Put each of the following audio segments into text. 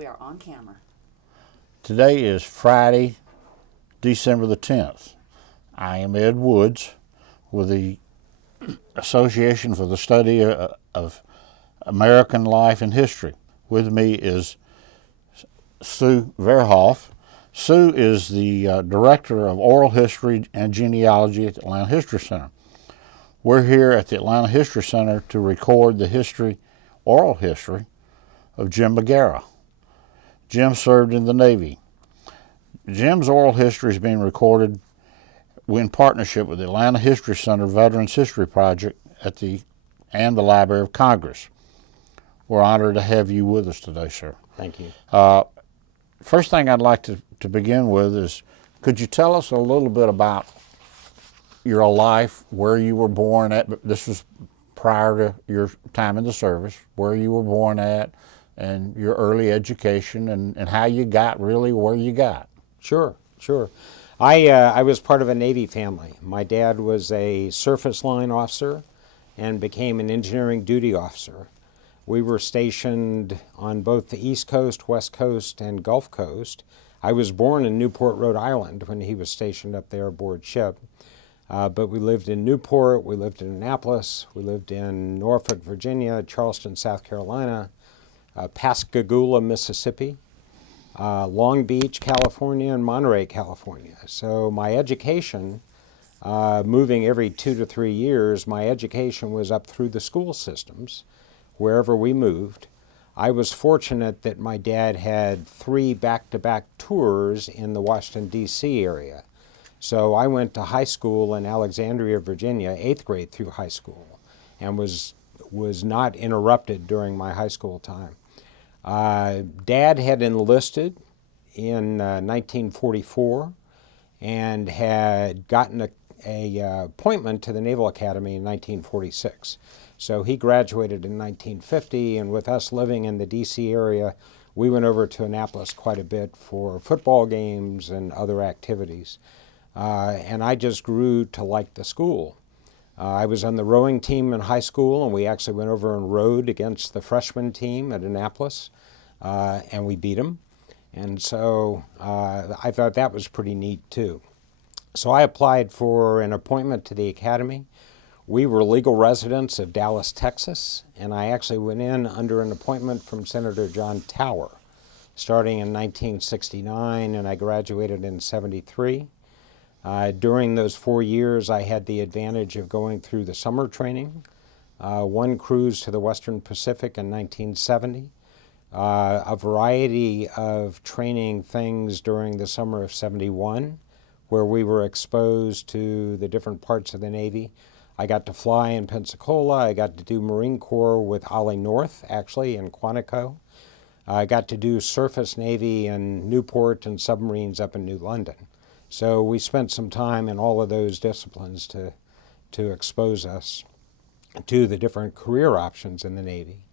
We are on camera. Today is Friday, December the 10th. I am Ed Woods with the Association for the Study of American Life and History. With me is Sue Verhoff. Sue is the Director of Oral History and Genealogy at the Atlanta History Center. We're here at the Atlanta History Center to record the oral history of Jim McGarrah. Jim served in the Navy. Jim's oral history is being recorded in partnership with the Atlanta History Center Veterans History Project and the Library of Congress. We're honored to have you with us today, sir. Thank you. First thing I'd like to begin with is, could you tell us a little bit about your life, where you were born at? This was prior to your time in the service, where you were born at, and your early education, and how you got really where you got. Sure. I was part of a Navy family. My dad was a surface line officer and became an engineering duty officer. We were stationed on both the East Coast, West Coast, and Gulf Coast. I was born in Newport, Rhode Island when he was stationed up there aboard ship. But we lived in Newport, we lived in Annapolis, we lived in Norfolk, Virginia, Charleston, South Carolina, Pascagoula, Mississippi, Long Beach, California, and Monterey, California. So my education, moving every 2 to 3 years, my education was up through the school systems, wherever we moved. I was fortunate that my dad had 3 back-to-back tours in the Washington, D.C. area. So I went to high school in Alexandria, Virginia, 8th grade through high school, and was not interrupted during my high school time. Dad had enlisted in 1944 and had gotten a appointment to the Naval Academy in 1946. So he graduated in 1950, and with us living in the D.C. area, we went over to Annapolis quite a bit for football games and other activities. And I just grew to like the school. I was on the rowing team in high school, and we actually went over and rowed against the freshman team at Annapolis, and we beat them. And so I thought that was pretty neat too. So I applied for an appointment to the academy. We were legal residents of Dallas, Texas, and I actually went in under an appointment from Senator John Tower, starting in 1969, and I graduated in 73. During those 4 years, I had the advantage of going through the summer training, one cruise to the Western Pacific in 1970, a variety of training things during the summer of 71, where we were exposed to the different parts of the Navy. I got to fly in Pensacola. I got to do Marine Corps with Ollie North, actually, in Quantico. I got to do surface Navy in Newport and submarines up in New London. So we spent some time in all of those disciplines to expose us to the different career options in the Navy.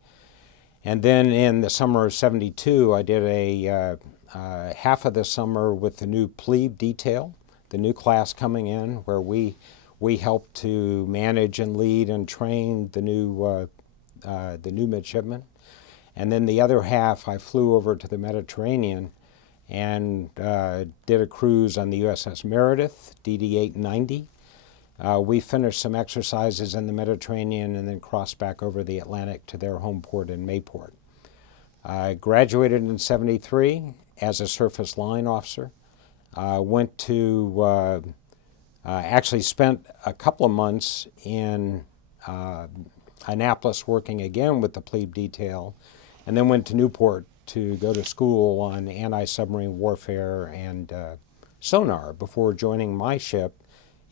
And then in the summer of 72, I did a half of the summer with the new plebe detail, the new class coming in, where we helped to manage and lead and train the new midshipmen. And then the other half, I flew over to the Mediterranean and did a cruise on the USS Meredith, DD-890. We finished some exercises in the Mediterranean and then crossed back over the Atlantic to their home port in Mayport. I graduated in 73 as a surface line officer. Went to, actually spent a couple of months in Annapolis working again with the plebe detail, and then went to Newport to go to school on anti-submarine warfare and sonar before joining my ship,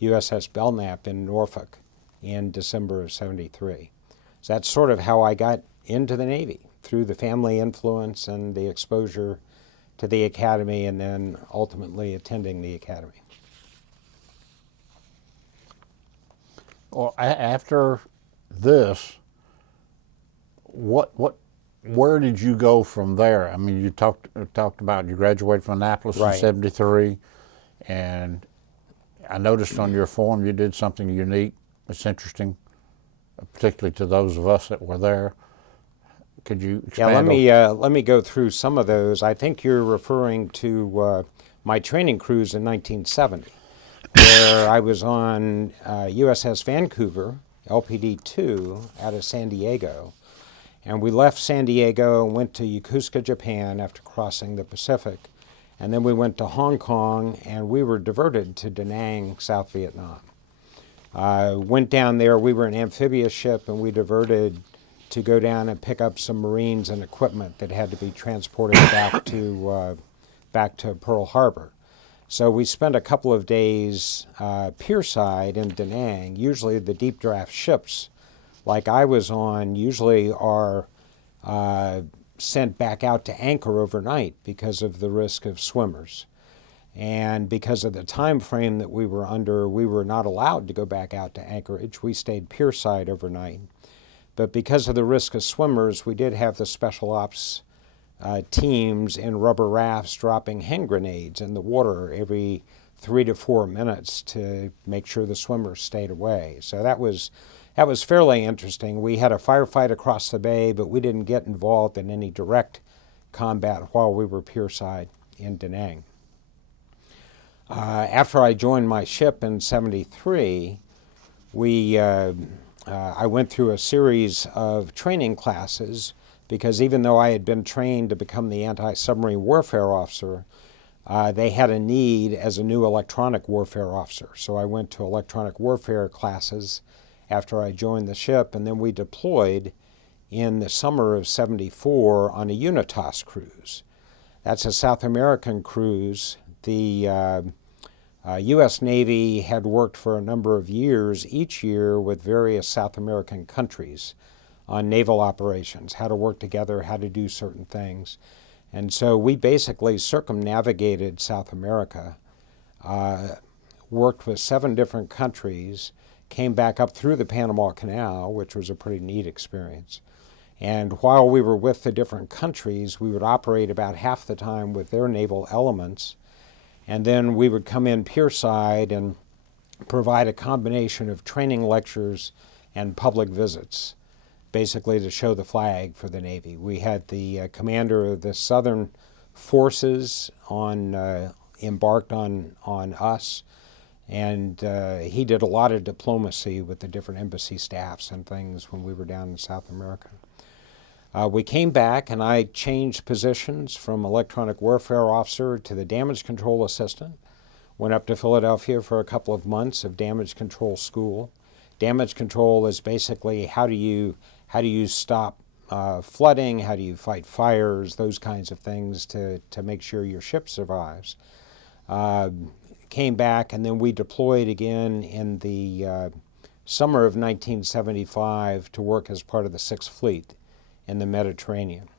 USS Belknap in Norfolk, in December of 73. So that's sort of how I got into the Navy, through the family influence and the exposure to the academy, and then ultimately attending the academy. Well, after this, where did you go from there? I mean, you talked about you graduated from Annapolis in 73, and I noticed on your form you did something unique. It's interesting, particularly to those of us that were there. Could you Yeah, expand let me go through some of those. I think you're referring to my training cruise in 1970, where I was on USS Vancouver, LPD-2, out of San Diego. And we left San Diego and went to Yokosuka, Japan after crossing the Pacific. And then we went to Hong Kong, and we were diverted to Da Nang, South Vietnam. Went down there, we were an amphibious ship, and we diverted to go down and pick up some Marines and equipment that had to be transported back to Pearl Harbor. So we spent a couple of days pierside in Da Nang. Usually the deep draft ships, like I was on, usually are sent back out to anchor overnight because of the risk of swimmers. And because of the time frame that we were under, we were not allowed to go back out to anchorage. We stayed pierside overnight. But because of the risk of swimmers, we did have the special ops teams in rubber rafts dropping hand grenades in the water every 3 to 4 minutes to make sure the swimmers stayed away. So that was fairly interesting. We had a firefight across the bay, but we didn't get involved in any direct combat while we were pierside in Da Nang. After I joined my ship in '73, I went through a series of training classes because even though I had been trained to become the anti-submarine warfare officer, they had a need as a new electronic warfare officer. So I went to electronic warfare classes after I joined the ship, and then we deployed in the summer of '74 on a UNITAS cruise. That's a South American cruise. The U.S. Navy had worked for a number of years each year with various South American countries on naval operations, how to work together, how to do certain things. And so we basically circumnavigated South America, worked with 7 different countries, came back up through the Panama Canal, which was a pretty neat experience. And while we were with the different countries, we would operate about half the time with their naval elements, and then we would come in pierside and provide a combination of training lectures and public visits, basically to show the flag for the Navy. We had the commander of the Southern Forces embarked on us, and he did a lot of diplomacy with the different embassy staffs and things when we were down in South America. We came back, and I changed positions from electronic warfare officer to the damage control assistant. Went up to Philadelphia for a couple of months of damage control school. Damage control is basically how do you stop flooding, how do you fight fires, those kinds of things to make sure your ship survives. Came back, and then we deployed again in the summer of 1975 to work as part of the 6th Fleet in the Mediterranean.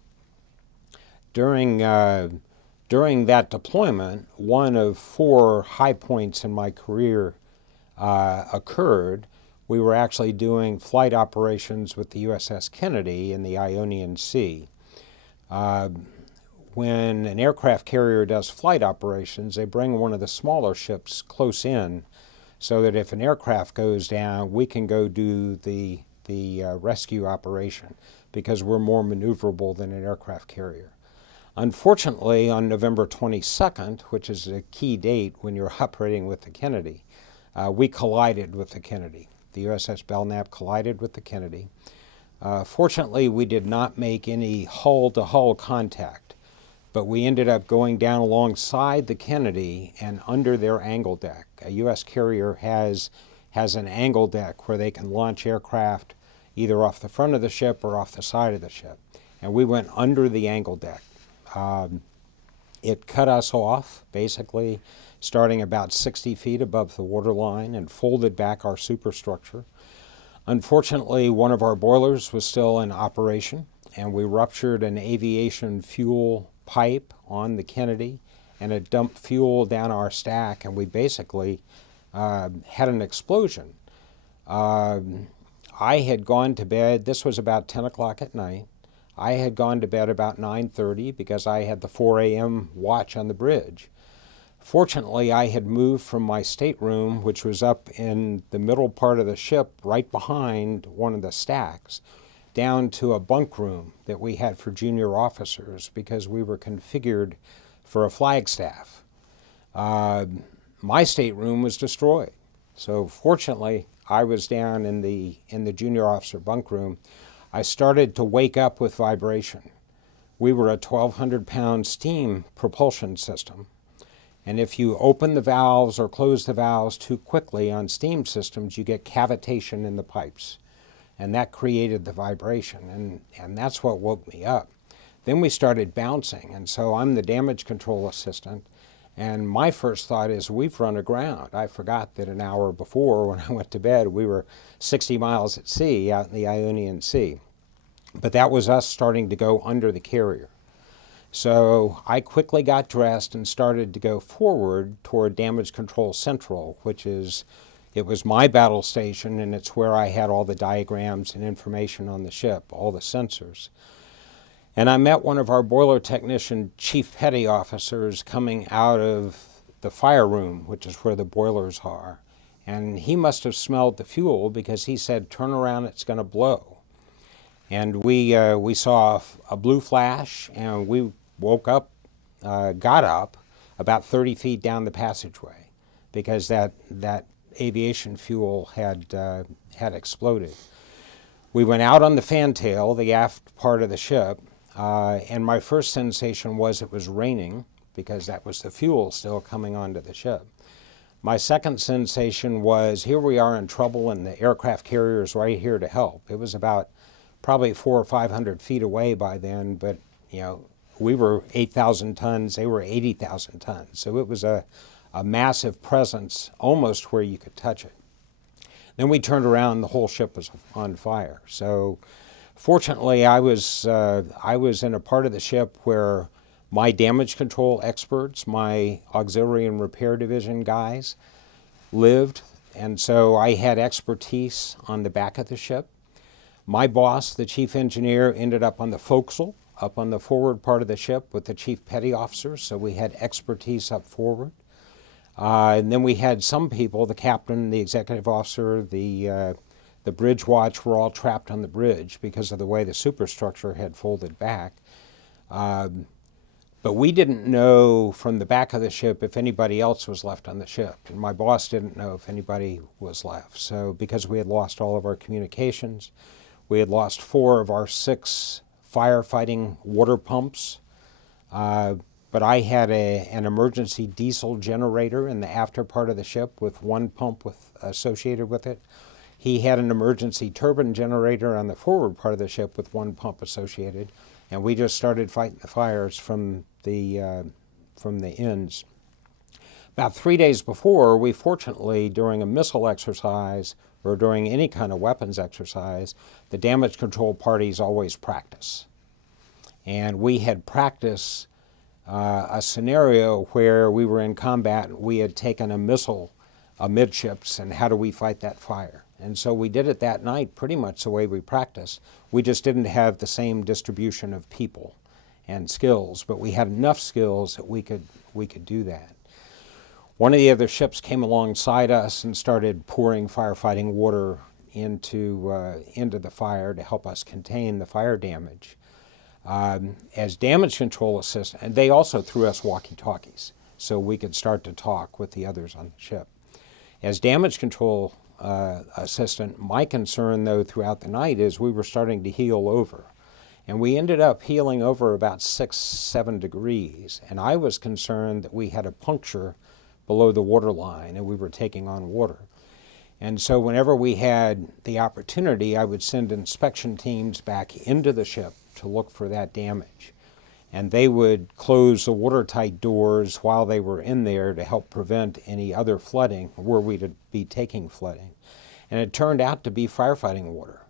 During that deployment, one of 4 high points in my career occurred. We were actually doing flight operations with the USS Kennedy in the Ionian Sea. When an aircraft carrier does flight operations, they bring one of the smaller ships close in so that if an aircraft goes down, we can go do the rescue operation because we're more maneuverable than an aircraft carrier. Unfortunately, on November 22nd, which is a key date when you're operating with the Kennedy, we collided with the Kennedy. The USS Belknap collided with the Kennedy. Fortunately, we did not make any hull-to-hull contact, but we ended up going down alongside the Kennedy and under their angle deck. A U.S. carrier has an angle deck where they can launch aircraft either off the front of the ship or off the side of the ship. And we went under the angle deck. It cut us off, basically, starting about 60 feet above the waterline and folded back our superstructure. Unfortunately, one of our boilers was still in operation, and we ruptured an aviation fuel pipe on the Kennedy, and it dumped fuel down our stack, and we basically had an explosion. I had gone to bed, this was about 10 o'clock at night. I had gone to bed about 9:30 because I had the 4 a.m. watch on the bridge. Fortunately, I had moved from my stateroom, which was up in the middle part of the ship, right behind one of the stacks, down to a bunk room that we had for junior officers because we were configured for a flagstaff. My stateroom was destroyed. So fortunately, I was down in the junior officer bunk room. I started to wake up with vibration. We were a 1,200-pound steam propulsion system. And if you open the valves or close the valves too quickly on steam systems, you get cavitation in the pipes. And that created the vibration, and that's what woke me up. Then we started bouncing, and so I'm the damage control assistant, and my first thought is, we've run aground. I forgot that an hour before, when I went to bed, we were 60 miles at sea out in the Ionian Sea. But that was us starting to go under the carrier. So I quickly got dressed and started to go forward toward Damage Control Central, it was my battle station, and it's where I had all the diagrams and information on the ship, all the sensors. And I met one of our boiler technician chief petty officers coming out of the fire room, which is where the boilers are. And he must have smelled the fuel because he said, "Turn around, it's going to blow." And we saw a blue flash, and we woke up, got up about 30 feet down the passageway because that aviation fuel had exploded. We went out on the fantail, the aft part of the ship, and my first sensation was it was raining because that was the fuel still coming onto the ship. My second sensation was, here we are in trouble and the aircraft carrier is right here to help. It was about probably 400 or 500 feet away by then, but we were 8,000 tons, they were 80,000 tons. So it was a massive presence almost where you could touch it. Then we turned around, the whole ship was on fire. So fortunately, I was in a part of the ship where my damage control experts, my auxiliary and repair division guys lived, and so I had expertise on the back of the ship. My boss, the chief engineer, ended up on the forecastle, up on the forward part of the ship with the chief petty officers, so we had expertise up forward. And then we had some people, the captain, the executive officer, the bridge watch were all trapped on the bridge because of the way the superstructure had folded back. But we didn't know from the back of the ship if anybody else was left on the ship. And my boss didn't know if anybody was left. So because we had lost all of our communications, we had lost 4 of our 6 firefighting water pumps. But I had an emergency diesel generator in the after part of the ship with 1 pump associated with it. He had an emergency turbine generator on the forward part of the ship with 1 pump associated, and we just started fighting the fires from the ends. About 3 days before, we fortunately, during a missile exercise or during any kind of weapons exercise, the damage control parties always practice. And we had practiced a scenario where we were in combat, we had taken a missile amidships, and how do we fight that fire? And so we did it that night pretty much the way we practiced. We just didn't have the same distribution of people and skills, but we had enough skills that we could do that. One of the other ships came alongside us and started pouring firefighting water into the fire to help us contain the fire damage. As damage control assistant, and they also threw us walkie-talkies so we could start to talk with the others on the ship. As damage control assistant, my concern though throughout the night is we were starting to heal over. And we ended up healing over about 6-7 degrees. And I was concerned that we had a puncture below the water line and we were taking on water. And so whenever we had the opportunity, I would send inspection teams back into the ship to look for that damage. And they would close the watertight doors while they were in there to help prevent any other flooding were we to be taking flooding. And it turned out to be firefighting water.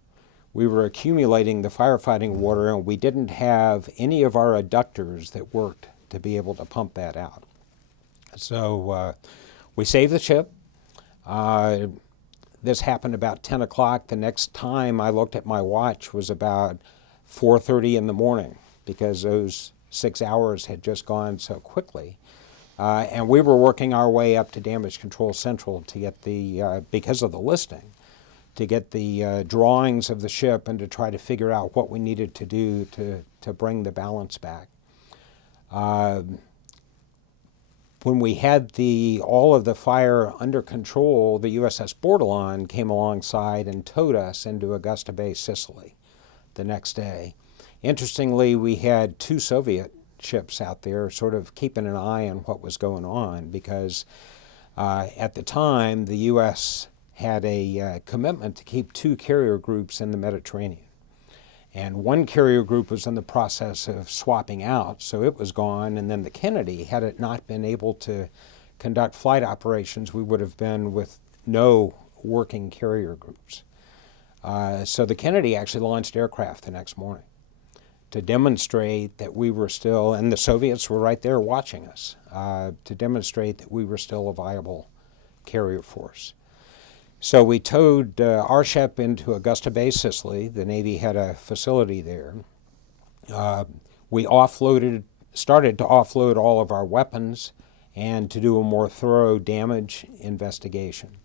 We were accumulating the firefighting water and we didn't have any of our adductors that worked to be able to pump that out. So we saved the ship. This happened about 10 o'clock. The next time I looked at my watch was about 4:30 in the morning because those 6 hours had just gone so quickly. And we were working our way up to Damage Control Central to get because of the listing, get the drawings of the ship and to try to figure out what we needed to do to bring the balance back. When we had all of the fire under control, the USS Bordelon came alongside and towed us into Augusta Bay, Sicily, the next day. Interestingly, we had 2 Soviet ships out there sort of keeping an eye on what was going on, because at the time, the U.S. had a commitment to keep 2 carrier groups in the Mediterranean. And 1 carrier group was in the process of swapping out, so it was gone. And then the Kennedy, had it not been able to conduct flight operations, we would have been with no working carrier groups. So the Kennedy actually launched aircraft the next morning to demonstrate that we were still, and the Soviets were right there watching us, to demonstrate that we were still a viable carrier force. So we towed our ship into Augusta Bay, Sicily. The Navy had a facility there. We started to offload all of our weapons and to do a more thorough damage investigation.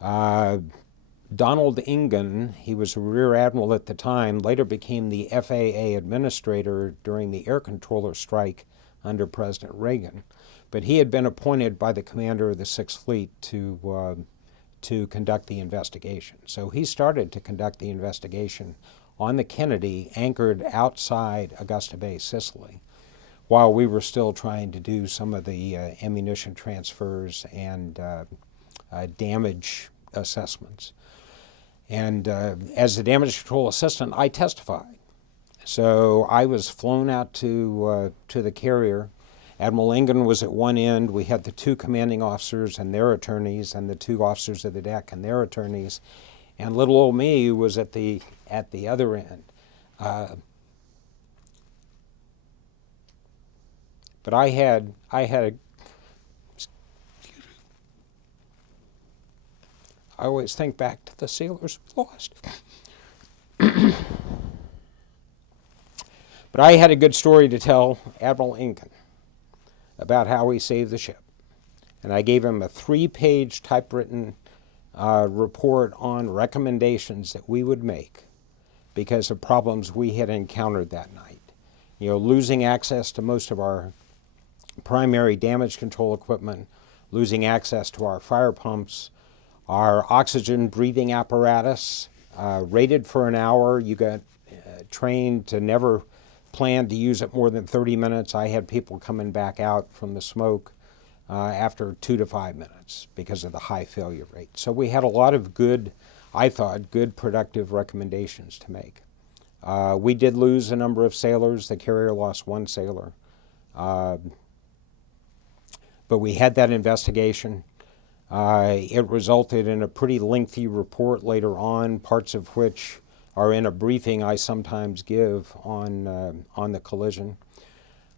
Donald Ingen, he was a Rear Admiral at the time, later became the FAA administrator during the air controller strike under President Reagan. But he had been appointed by the commander of the 6th Fleet to conduct the investigation. So he started to conduct the investigation on the Kennedy, anchored outside Augusta Bay, Sicily, while we were still trying to do some of the ammunition transfers and damage assessments. And as the damage control assistant, I testified. So I was flown out to the carrier. Admiral Ingen was at one end. We had the 2 commanding officers and their attorneys, and the 2 officers of the deck and their attorneys, and little old me was at the other end. But I had I always think back to the sailors we lost. But I had a good story to tell Admiral Ingen about how we saved the ship. And I gave him a 3-page typewritten report on recommendations that we would make because of problems we had encountered that night. You know, losing access to most of our primary damage control equipment, losing access to our fire pumps, our oxygen breathing apparatus, rated for an hour. You got trained to never plan to use it more than 30 minutes. I had people coming back out from the smoke after 2 to 5 minutes because of the high failure rate. So we had a lot of good, I thought, good productive recommendations to make. We did lose a number of sailors. The carrier lost 1 sailor. But we had that investigation. It resulted in a pretty lengthy report later on, parts of which are in a briefing I sometimes give on the collision.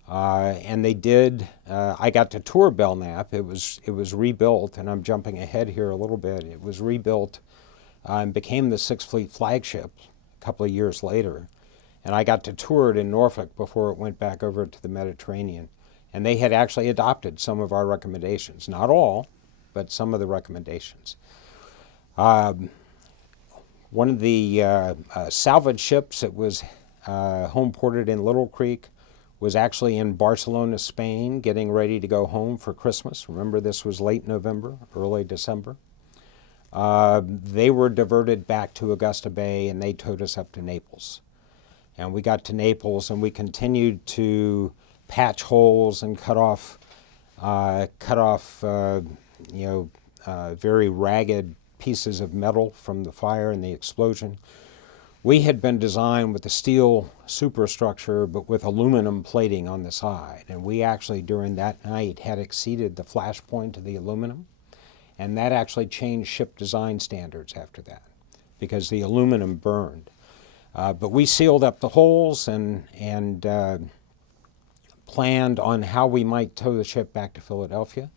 And they did, I got to tour Belknap. It was rebuilt, and I'm jumping ahead here a little bit. It was rebuilt and became the 6th Fleet flagship a couple of years later. And I got to tour it in Norfolk before it went back over to the Mediterranean. And they had actually adopted some of our recommendations. Not all, but some of the recommendations. One of the salvage ships that was home ported in Little Creek was actually in Barcelona, Spain, getting ready to go home for Christmas. Remember, this was late November, early December. They were diverted back to Augusta Bay, and they towed us up to Naples. And we got to Naples, and we continued to patch holes and cut off very ragged pieces of metal from the fire and the explosion. We had been designed with a steel superstructure, but with aluminum plating on the side. And we actually, during that night, had exceeded the flash point of the aluminum. And that actually changed ship design standards after that, because the aluminum burned. But we sealed up the holes and planned on how we might tow the ship back to Philadelphia.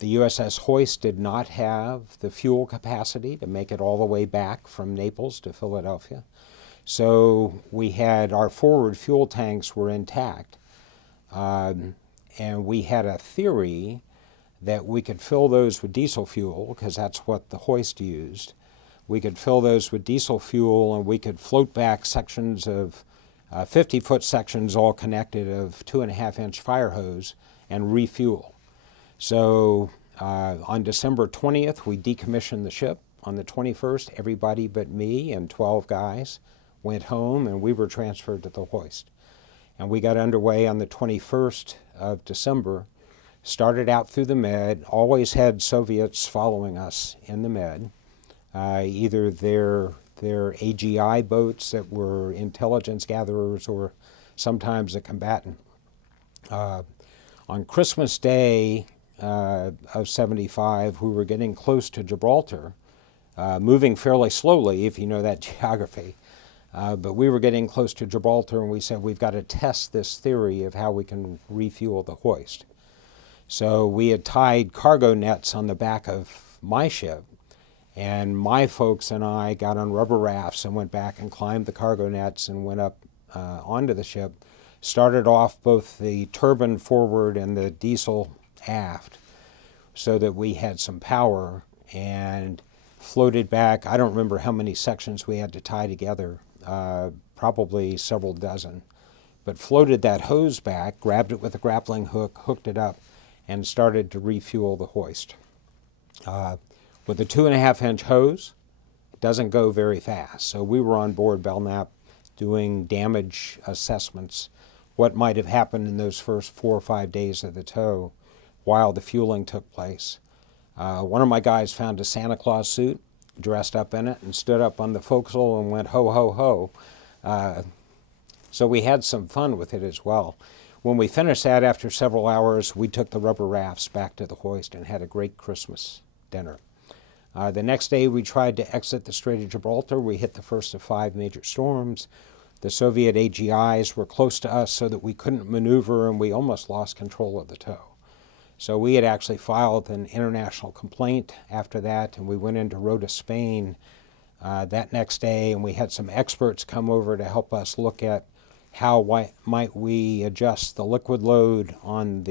The USS Hoist did not have the fuel capacity to make it all the way back from Naples to Philadelphia. So we had our forward fuel tanks were intact. And we had a theory that we could fill those with diesel fuel, because that's what the hoist used. We could fill those with diesel fuel, and we could float back sections of 50-foot sections all connected of 2.5-inch fire hose and refuel. So on December 20th, we decommissioned the ship. On the 21st, everybody but me and 12 guys went home, and we were transferred to the hoist. And we got underway on the 21st of December, started out through the Med, always had Soviets following us in the Med, either their AGI boats that were intelligence gatherers or sometimes a combatant. On Christmas Day of 75, we were getting close to Gibraltar, moving fairly slowly if you know that geography. But we were getting close to Gibraltar, and we said we've got to test this theory of how we can refuel the hoist. So we had tied cargo nets on the back of my ship, and my folks and I got on rubber rafts and went back and climbed the cargo nets and went up onto the ship, started off both the turbine forward and the diesel aft so that we had some power, and floated back. I don't remember how many sections we had to tie together, probably several dozen, but floated that hose back, grabbed it with a grappling hook, hooked it up, and started to refuel the hoist. With a 2.5-inch hose, it doesn't go very fast. So we were on board Belknap doing damage assessments, what might have happened in those first 4 or 5 days of the tow while the fueling took place. One of my guys found a Santa Claus suit, dressed up in it, and stood up on the forecastle and went ho, ho, ho. So we had some fun with it as well. When we finished that, after several hours, we took the rubber rafts back to the hoist and had a great Christmas dinner. The next day, we tried to exit the Strait of Gibraltar. We hit the first of 5 major storms. The Soviet AGIs were close to us so that we couldn't maneuver, and we almost lost control of the tow. So we had actually filed an international complaint after that, and we went into Rota, Spain that next day, and we had some experts come over to help us look at how might we adjust the liquid load on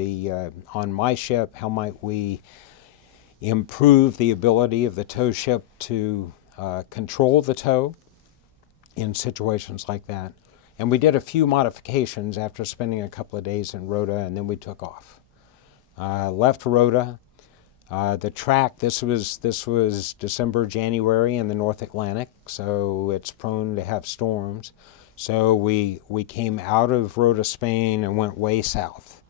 my ship, how might we improve the ability of the tow ship to control the tow in situations like that. And we did a few modifications after spending a couple of days in Rota, and then we took off. Left Rota. The track, this was December, January in the North Atlantic, so it's prone to have storms. So we came out of Rota, Spain, and went way south,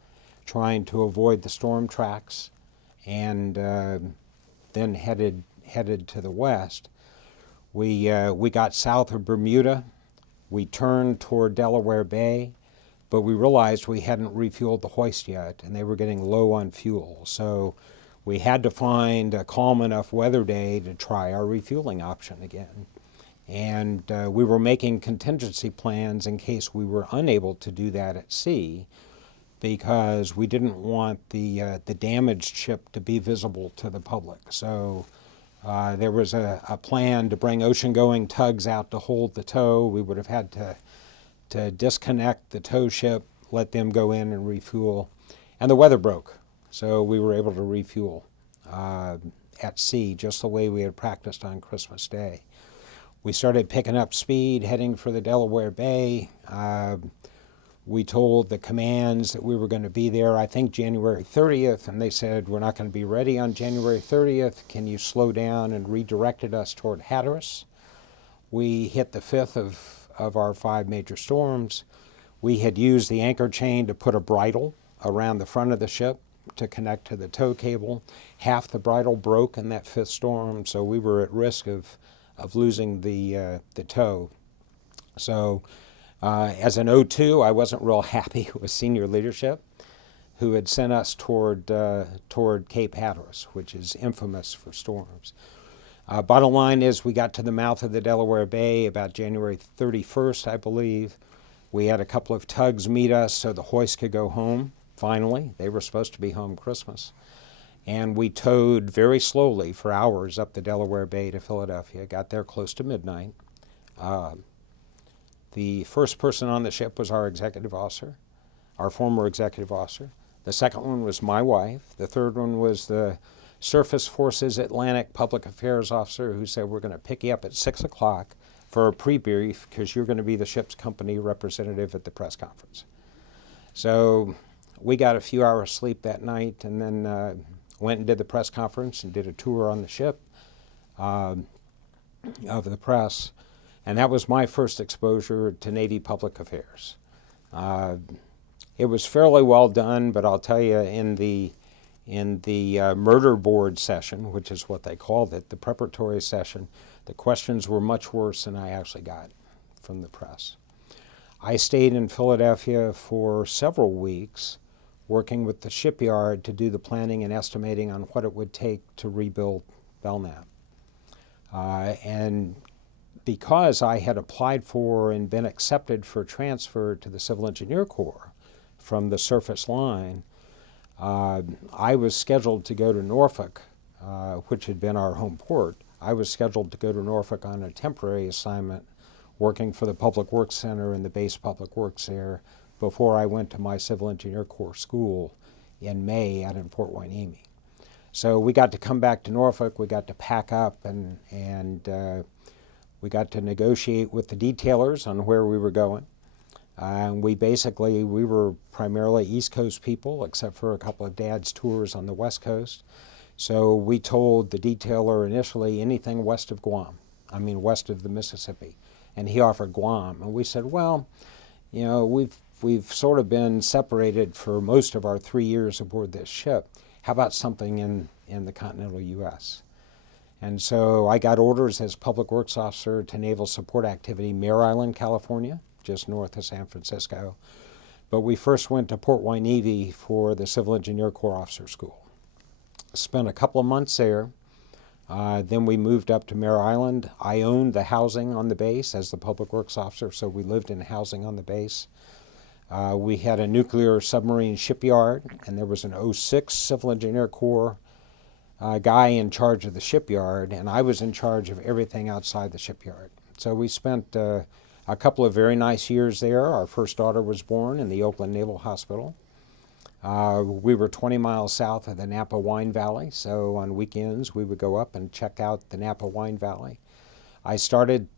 trying to avoid the storm tracks, and then headed to the west. We got south of Bermuda. We turned toward Delaware Bay, but we realized we hadn't refueled the hoist yet, and they were getting low on fuel. So we had to find a calm enough weather day to try our refueling option again. And we were making contingency plans in case we were unable to do that at sea, because we didn't want the damaged ship to be visible to the public. So there was a plan to bring ocean-going tugs out to hold the tow. We would have had to disconnect the tow ship, let them go in and refuel. And the weather broke, so we were able to refuel at sea, just the way we had practiced on Christmas Day. We started picking up speed, heading for the Delaware Bay. We told the commands that we were going to be there, I think, January 30th, and they said, we're not going to be ready on January 30th. Can you slow down? And redirected us toward Hatteras. We hit the 5th of our 5 major storms. We had used the anchor chain to put a bridle around the front of the ship to connect to the tow cable. Half the bridle broke in that 5th storm, so we were at risk of losing the tow. So as an O2, I wasn't real happy with senior leadership, who had sent us toward Cape Hatteras, which is infamous for storms. Bottom line is we got to the mouth of the Delaware Bay about January 31st, I believe. We had a couple of tugs meet us so the hoist could go home, finally. They were supposed to be home Christmas. And we towed very slowly for hours up the Delaware Bay to Philadelphia, got there close to midnight. The first person on the ship was our executive officer, our former executive officer. The second one was my wife. The third one was the Surface Forces Atlantic Public Affairs officer who said, we're going to pick you up at 6 o'clock for a pre-brief because you're going to be the ship's company representative at the press conference. So we got a few hours sleep that night and then went and did the press conference and did a tour on the ship of the press. And that was my first exposure to Navy public affairs. It was fairly well done, but I'll tell you, in the murder board session, which is what they called it, the preparatory session, the questions were much worse than I actually got from the press. I stayed in Philadelphia for several weeks working with the shipyard to do the planning and estimating on what it would take to rebuild Belknap. And because I had applied for and been accepted for transfer to the Civil Engineer Corps from the surface line, I was scheduled to go to Norfolk, which had been our home port. I was scheduled to go to Norfolk on a temporary assignment working for the Public Works Center and the base Public Works there before I went to my Civil Engineer Corps school in May out in Port Hueneme. So we got to come back to Norfolk, we got to pack up, and we got to negotiate with the detailers on where we were going. And we were primarily East Coast people, except for a couple of Dad's tours on the West Coast. So we told the detailer initially anything west of Guam, west of the Mississippi. And he offered Guam. And we said, well, you know, we've sort of been separated for most of our 3 years aboard this ship. How about something in the continental U.S.? And so I got orders as Public Works Officer to Naval Support Activity, Mare Island, California, just north of San Francisco. But we first went to Port Hueneme for the Civil Engineer Corps Officer School. Spent a couple of months there. Then we moved up to Mare Island. I owned the housing on the base as the Public Works Officer, so we lived in housing on the base. We had a nuclear submarine shipyard, and there was an 06 Civil Engineer Corps guy in charge of the shipyard, and I was in charge of everything outside the shipyard. So we spent a couple of very nice years there. Our first daughter was born in the Oakland Naval Hospital. We were 20 miles south of the Napa Wine Valley, so on weekends we would go up and check out the Napa Wine Valley. I tried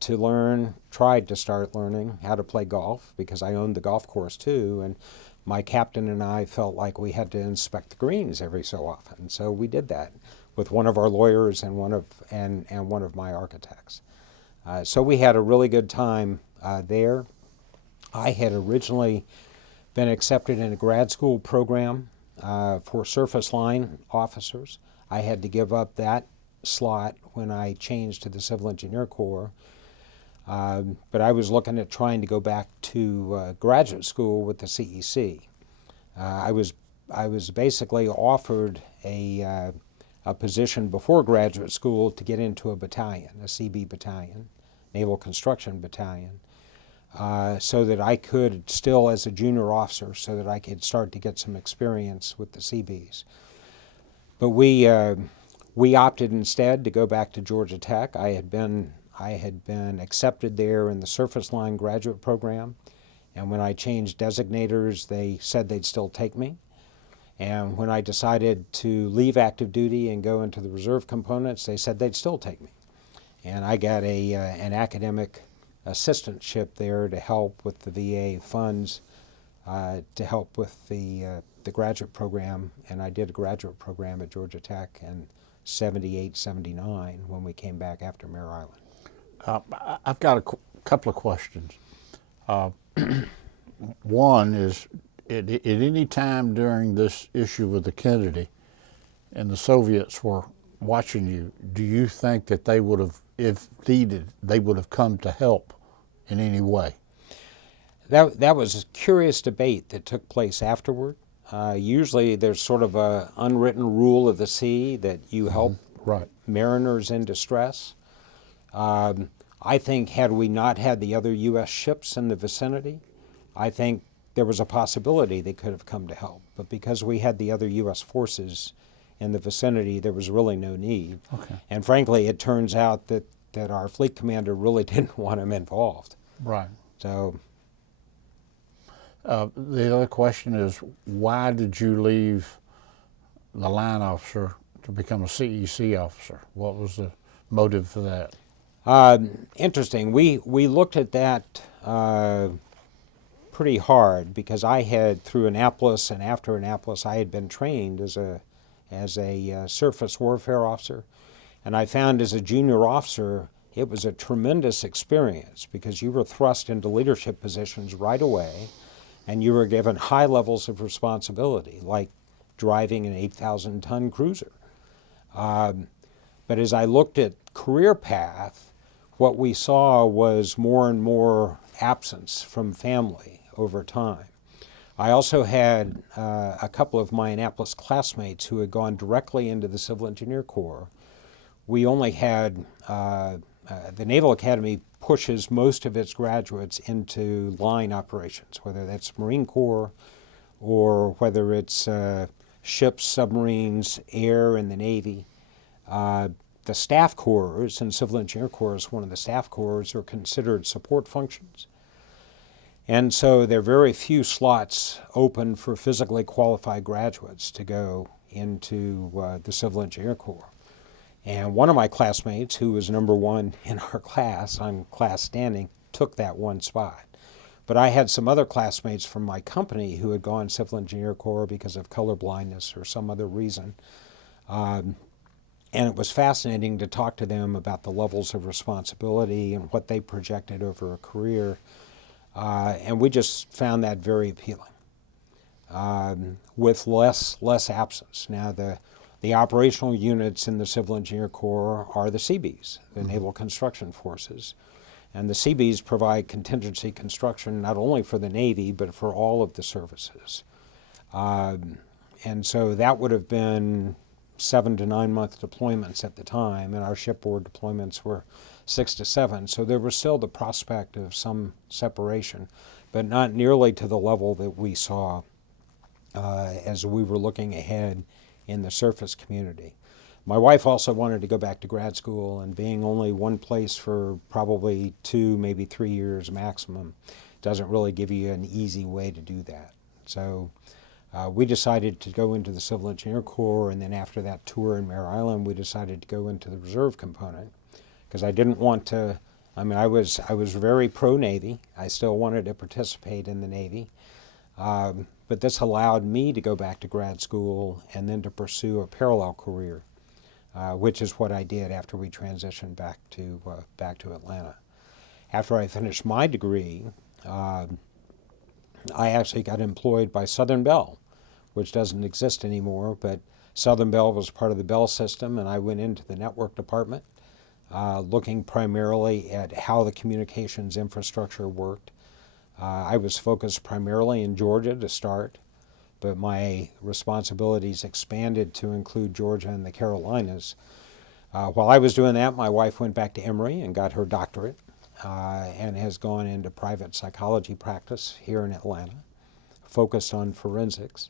to start learning how to play golf because I owned the golf course too, and my captain and I felt like we had to inspect the greens every so often. So we did that with one of our lawyers and one of my architects. So we had a really good time there. I had originally been accepted in a grad school program for surface line officers. I had to give up that slot when I changed to the Civil Engineer Corps. But I was looking at trying to go back to graduate school with the CEC. I was basically offered a position before graduate school to get into a battalion, a Seabee battalion, Naval Construction Battalion, so that I could still, as a junior officer, so that I could start to get some experience with the Seabees. But we opted instead to go back to Georgia Tech. I had been accepted there in the surface line graduate program, and when I changed designators, they said they'd still take me. And when I decided to leave active duty and go into the reserve components, they said they'd still take me. And I got an academic assistantship there to help with the VA funds, to help with the graduate program, and I did a graduate program at Georgia Tech in 78, 79 when we came back after Mare Island. I've got a couple of questions. One is, at any time during this issue with the Kennedy and the Soviets were watching you, do you think that they would have, if needed, they would have come to help in any way? That was a curious debate that took place afterward. Usually there's sort of an unwritten rule of the sea that you help mariners in distress. I think had we not had the other U.S. ships in the vicinity, I think there was a possibility they could have come to help. But because we had the other U.S. forces in the vicinity, there was really no need. Okay. And frankly, it turns out that our fleet commander really didn't want him involved. Right. So The other question is, why did you leave the line officer to become a CEC officer? What was the motive for that? Interesting. We looked at that pretty hard because I had, through Annapolis and after Annapolis, I had been trained as a surface warfare officer. And I found as a junior officer, it was a tremendous experience because you were thrust into leadership positions right away and you were given high levels of responsibility, like driving an 8,000-ton cruiser. But as I looked at career path, what we saw was more and more absence from family over time. I also had a couple of my Annapolis classmates who had gone directly into the Civil Engineer Corps. We only had, the Naval Academy pushes most of its graduates into line operations, whether that's Marine Corps or whether it's ships, submarines, air, and the Navy. The staff corps, and Civil Engineer Corps is one of the staff corps, are considered support functions. And so there are very few slots open for physically qualified graduates to go into the Civil Engineer Corps. And one of my classmates, who was number one in our class on class standing, took that one spot. But I had some other classmates from my company who had gone Civil Engineer Corps because of color blindness or some other reason. And it was fascinating to talk to them about the levels of responsibility and what they projected over a career. And we just found that very appealing, with less absence. Now, the operational units in the Civil Engineer Corps are the Seabees, the Naval Construction Forces. And the Seabees provide contingency construction not only for the Navy, but for all of the services. And so that would have been 7 to 9 month deployments at the time, and our shipboard deployments were 6 to 7. So there was still the prospect of some separation, but not nearly to the level that we saw as we were looking ahead in the surface community. My wife also wanted to go back to grad school, and being only one place for probably 2, maybe 3 years maximum doesn't really give you an easy way to do that. So we decided to go into the Civil Engineer Corps, and then after that tour in Mare Island, we decided to go into the reserve component because I didn't want to, I mean, I was very pro-Navy. I still wanted to participate in the Navy. But this allowed me to go back to grad school and then to pursue a parallel career, which is what I did after we transitioned back to Atlanta. After I finished my degree, I actually got employed by Southern Bell, which doesn't exist anymore, but Southern Bell was part of the Bell system, and I went into the network department, looking primarily at how the communications infrastructure worked. I was focused primarily in Georgia to start, but my responsibilities expanded to include Georgia and the Carolinas. While I was doing that, my wife went back to Emory and got her doctorate and has gone into private psychology practice here in Atlanta, focused on forensics.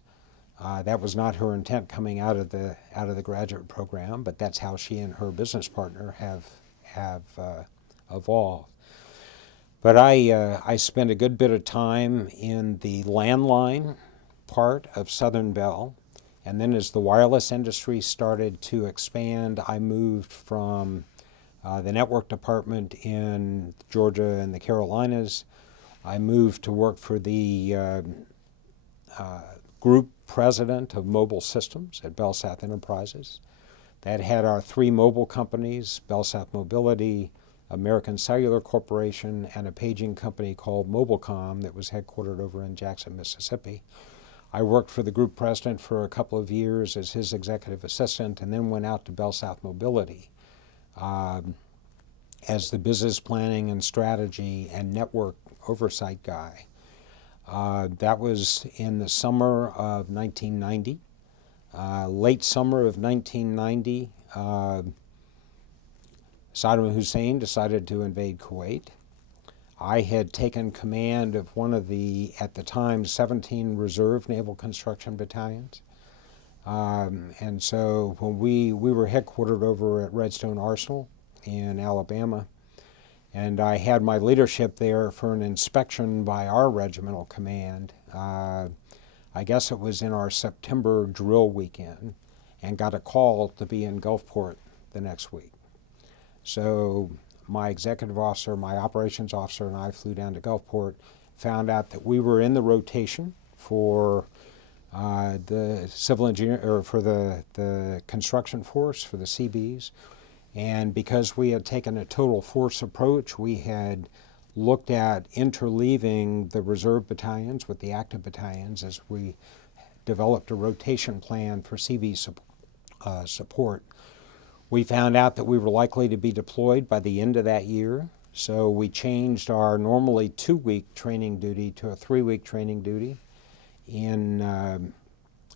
That was not her intent coming out of the graduate program, but that's how she and her business partner have evolved. But I spent a good bit of time in the landline part of Southern Bell, and then as the wireless industry started to expand, I moved from the network department in Georgia and the Carolinas. I moved to work for the group president of mobile systems at Bell South Enterprises. That had our 3 mobile companies, Bell South Mobility, American Cellular Corporation, and a paging company called Mobilecom that was headquartered over in Jackson, Mississippi. I worked for the group president for a couple of years as his executive assistant, and then went out to Bell South Mobility as the business planning and strategy and network oversight guy. That was in the summer of 1990. Late summer of 1990, Saddam Hussein decided to invade Kuwait. I had taken command of one of the, at the time, 17 reserve naval construction battalions. And so when we were headquartered over at Redstone Arsenal in Alabama, And I had my leadership there for an inspection by our regimental command. I guess it was in our September drill weekend, and got a call to be in Gulfport the next week. So my executive officer, my operations officer, and I flew down to Gulfport, found out that we were in the rotation for the civil engineer, or for the construction force, for the Seabees. And because we had taken a total force approach, we had looked at interleaving the reserve battalions with the active battalions as we developed a rotation plan for Seabee support. We found out that we were likely to be deployed by the end of that year, so we changed our normally 2-week training duty to a 3-week training duty. In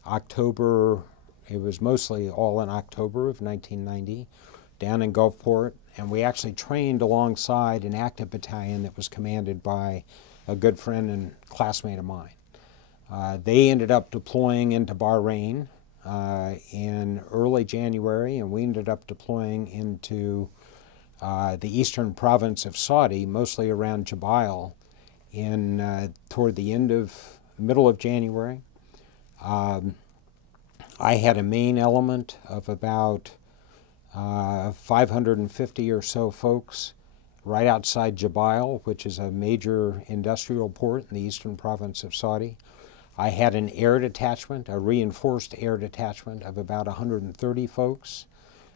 October, it was mostly all in October of 1990, down in Gulfport, and we actually trained alongside an active battalion that was commanded by a good friend and classmate of mine. They ended up deploying into Bahrain in early January, and we ended up deploying into the eastern province of Saudi, mostly around Jubail, toward the middle of January. I had a main element of about 550 or so folks right outside Jubail, which is a major industrial port in the eastern province of Saudi. I had an air detachment, a reinforced air detachment of about 130 folks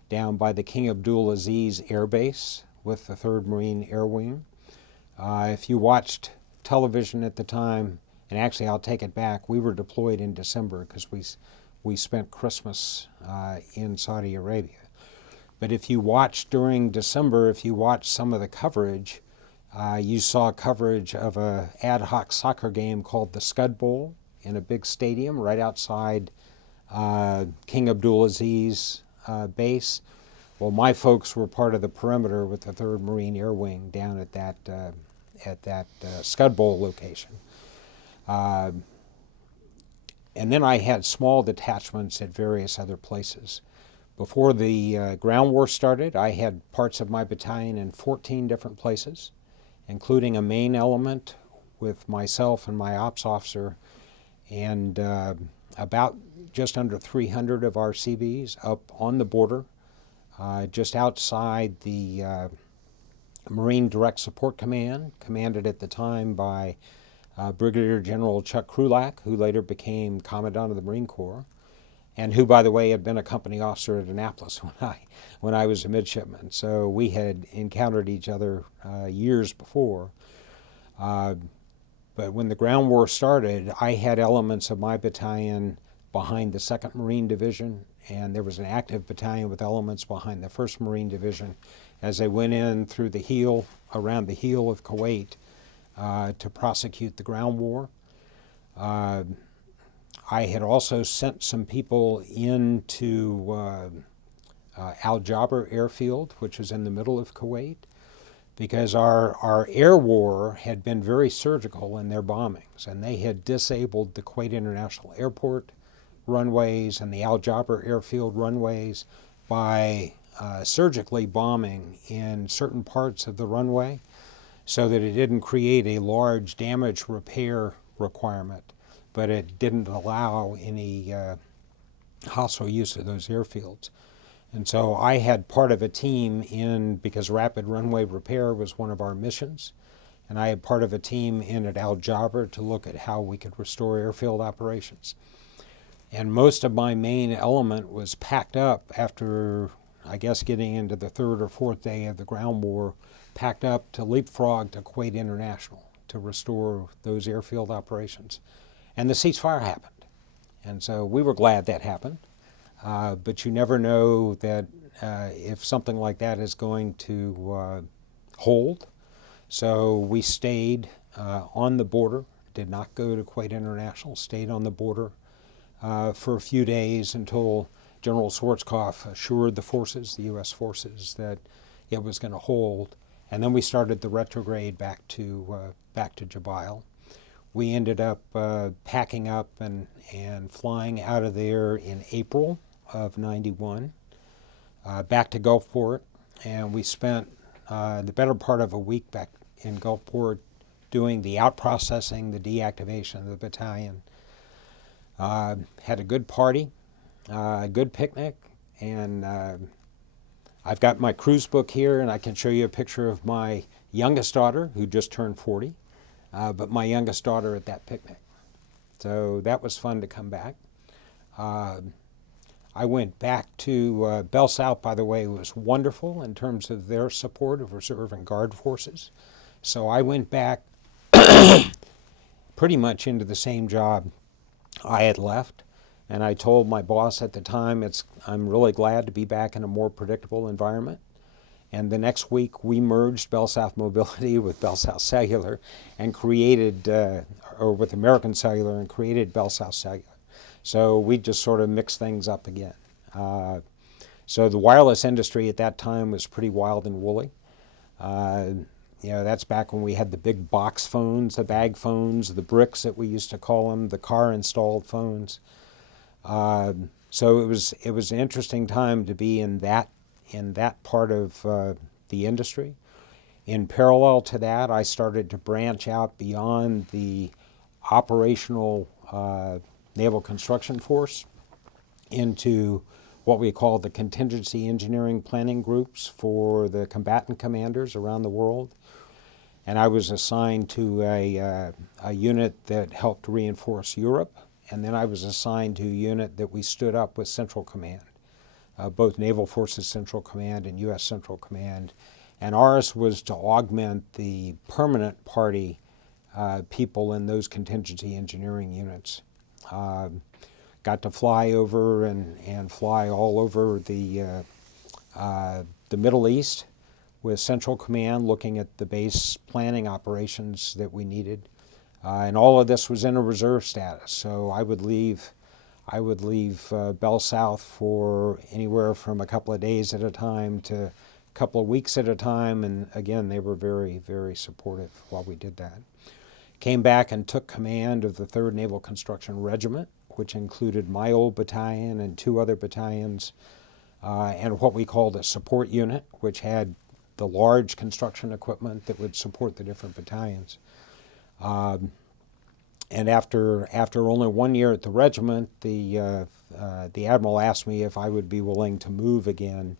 down by the King Abdulaziz Air Base with the 3rd Marine Air Wing. If you watched television at the time, and actually I'll take it back, we were deployed in December because we spent Christmas in Saudi Arabia. But if you watched during December, if you watched some of the coverage, you saw coverage of an ad hoc soccer game called the Scud Bowl in a big stadium right outside King Abdulaziz base. Well, my folks were part of the perimeter with the 3rd Marine Air Wing down at that Scud Bowl location. And then I had small detachments at various other places. Before the ground war started, I had parts of my battalion in 14 different places, including a main element with myself and my ops officer, and about just under 300 of our Seabees up on the border, just outside the Marine Direct Support Command, commanded at the time by Brigadier General Chuck Krulak, who later became Commandant of the Marine Corps, and who, by the way, had been a company officer at Annapolis when I was a midshipman. So we had encountered each other years before. But when the ground war started, I had elements of my battalion behind the 2nd Marine Division, and there was an active battalion with elements behind the 1st Marine Division as they went in through the heel, around the heel of Kuwait to prosecute the ground war. I had also sent some people into Al Jaber Airfield, which is in the middle of Kuwait, because our air war had been very surgical in their bombings, and they had disabled the Kuwait International Airport runways and the Al Jaber Airfield runways by surgically bombing in certain parts of the runway so that it didn't create a large damage repair requirement, but it didn't allow any hostile use of those airfields. And so I had part of a team because rapid runway repair was one of our missions, and I had part of a team in at Al Jaber to look at how we could restore airfield operations. And most of my main element was packed up after, I guess, getting into the 3rd or 4th day of the ground war, packed up to leapfrog to Kuwait International to restore those airfield operations. And the ceasefire happened. And so we were glad that happened. But you never know that if something like that is going to hold. So we stayed on the border, did not go to Kuwait International, stayed on the border for a few days until General Schwarzkopf assured the forces, the U.S. forces, that it was going to hold. And then we started the retrograde back to Jubail. We ended up packing up and flying out of there in April of '91, back to Gulfport, and we spent the better part of a week back in Gulfport doing the out-processing, the deactivation of the battalion. Had a good party, a good picnic, and I've got my cruise book here, and I can show you a picture of my youngest daughter, who just turned 40, but my youngest daughter at that picnic. So that was fun to come back. I went back to Bell South, by the way, was wonderful in terms of their support of reserve and guard forces. So I went back pretty much into the same job I had left. And I told my boss at the time, I'm really glad to be back in a more predictable environment. And the next week, we merged Bell South Mobility with Bell South Cellular and created, or with American Cellular, and created Bell South Cellular. So we just sort of mixed things up again. So the wireless industry at that time was pretty wild and woolly. That's back when we had the big box phones, the bag phones, the bricks that we used to call them, the car installed phones. So it was an interesting time to be in that part of the industry. In parallel to that, I started to branch out beyond the operational Naval Construction Force into what we call the contingency engineering planning groups for the combatant commanders around the world. And I was assigned to a unit that helped reinforce Europe, and then I was assigned to a unit that we stood up with Central Command, both Naval Forces Central Command and U.S. Central Command. And ours was to augment the permanent party people in those contingency engineering units. Got to fly over and fly all over the Middle East with Central Command, looking at the base planning operations that we needed. And all of this was in a reserve status. So I would leave Bell South for anywhere from a couple of days at a time to a couple of weeks at a time. And again, they were very, very supportive while we did that. Came back and took command of the 3rd Naval Construction Regiment, which included my old battalion and 2 other battalions, and what we called a support unit, which had the large construction equipment that would support the different battalions. And after only 1 year at the regiment, the Admiral asked me if I would be willing to move again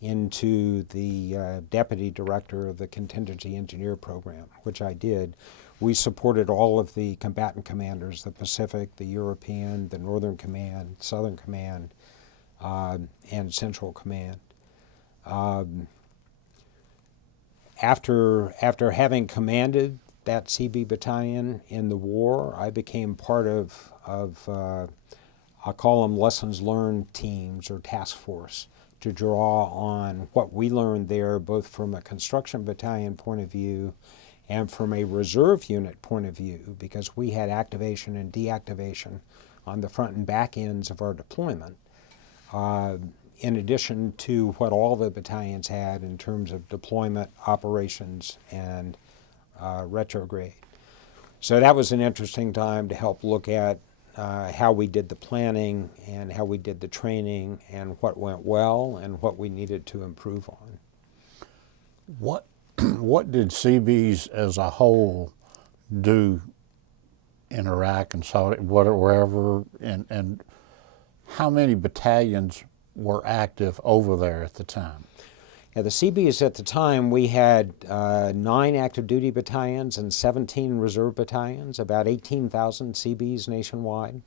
into the Deputy Director of the Contingency Engineer Program, which I did. We supported all of the combatant commanders, the Pacific, the European, the Northern Command, Southern Command, and Central Command. After having commanded that Seabee battalion in the war, I became part of I'll call them lessons learned teams or task force to draw on what we learned there, both from a construction battalion point of view and from a reserve unit point of view, because we had activation and deactivation on the front and back ends of our deployment, in addition to what all the battalions had in terms of deployment, operations, and retrograde. So that was an interesting time to help look at how we did the planning and how we did the training and what went well and what we needed to improve on. What did Seabees as a whole do in Iraq and Saudi, wherever, and how many battalions were active over there at the time? Yeah, the Seabees at the time, we had 9 active duty battalions and 17 reserve battalions, about 18,000 Seabees nationwide.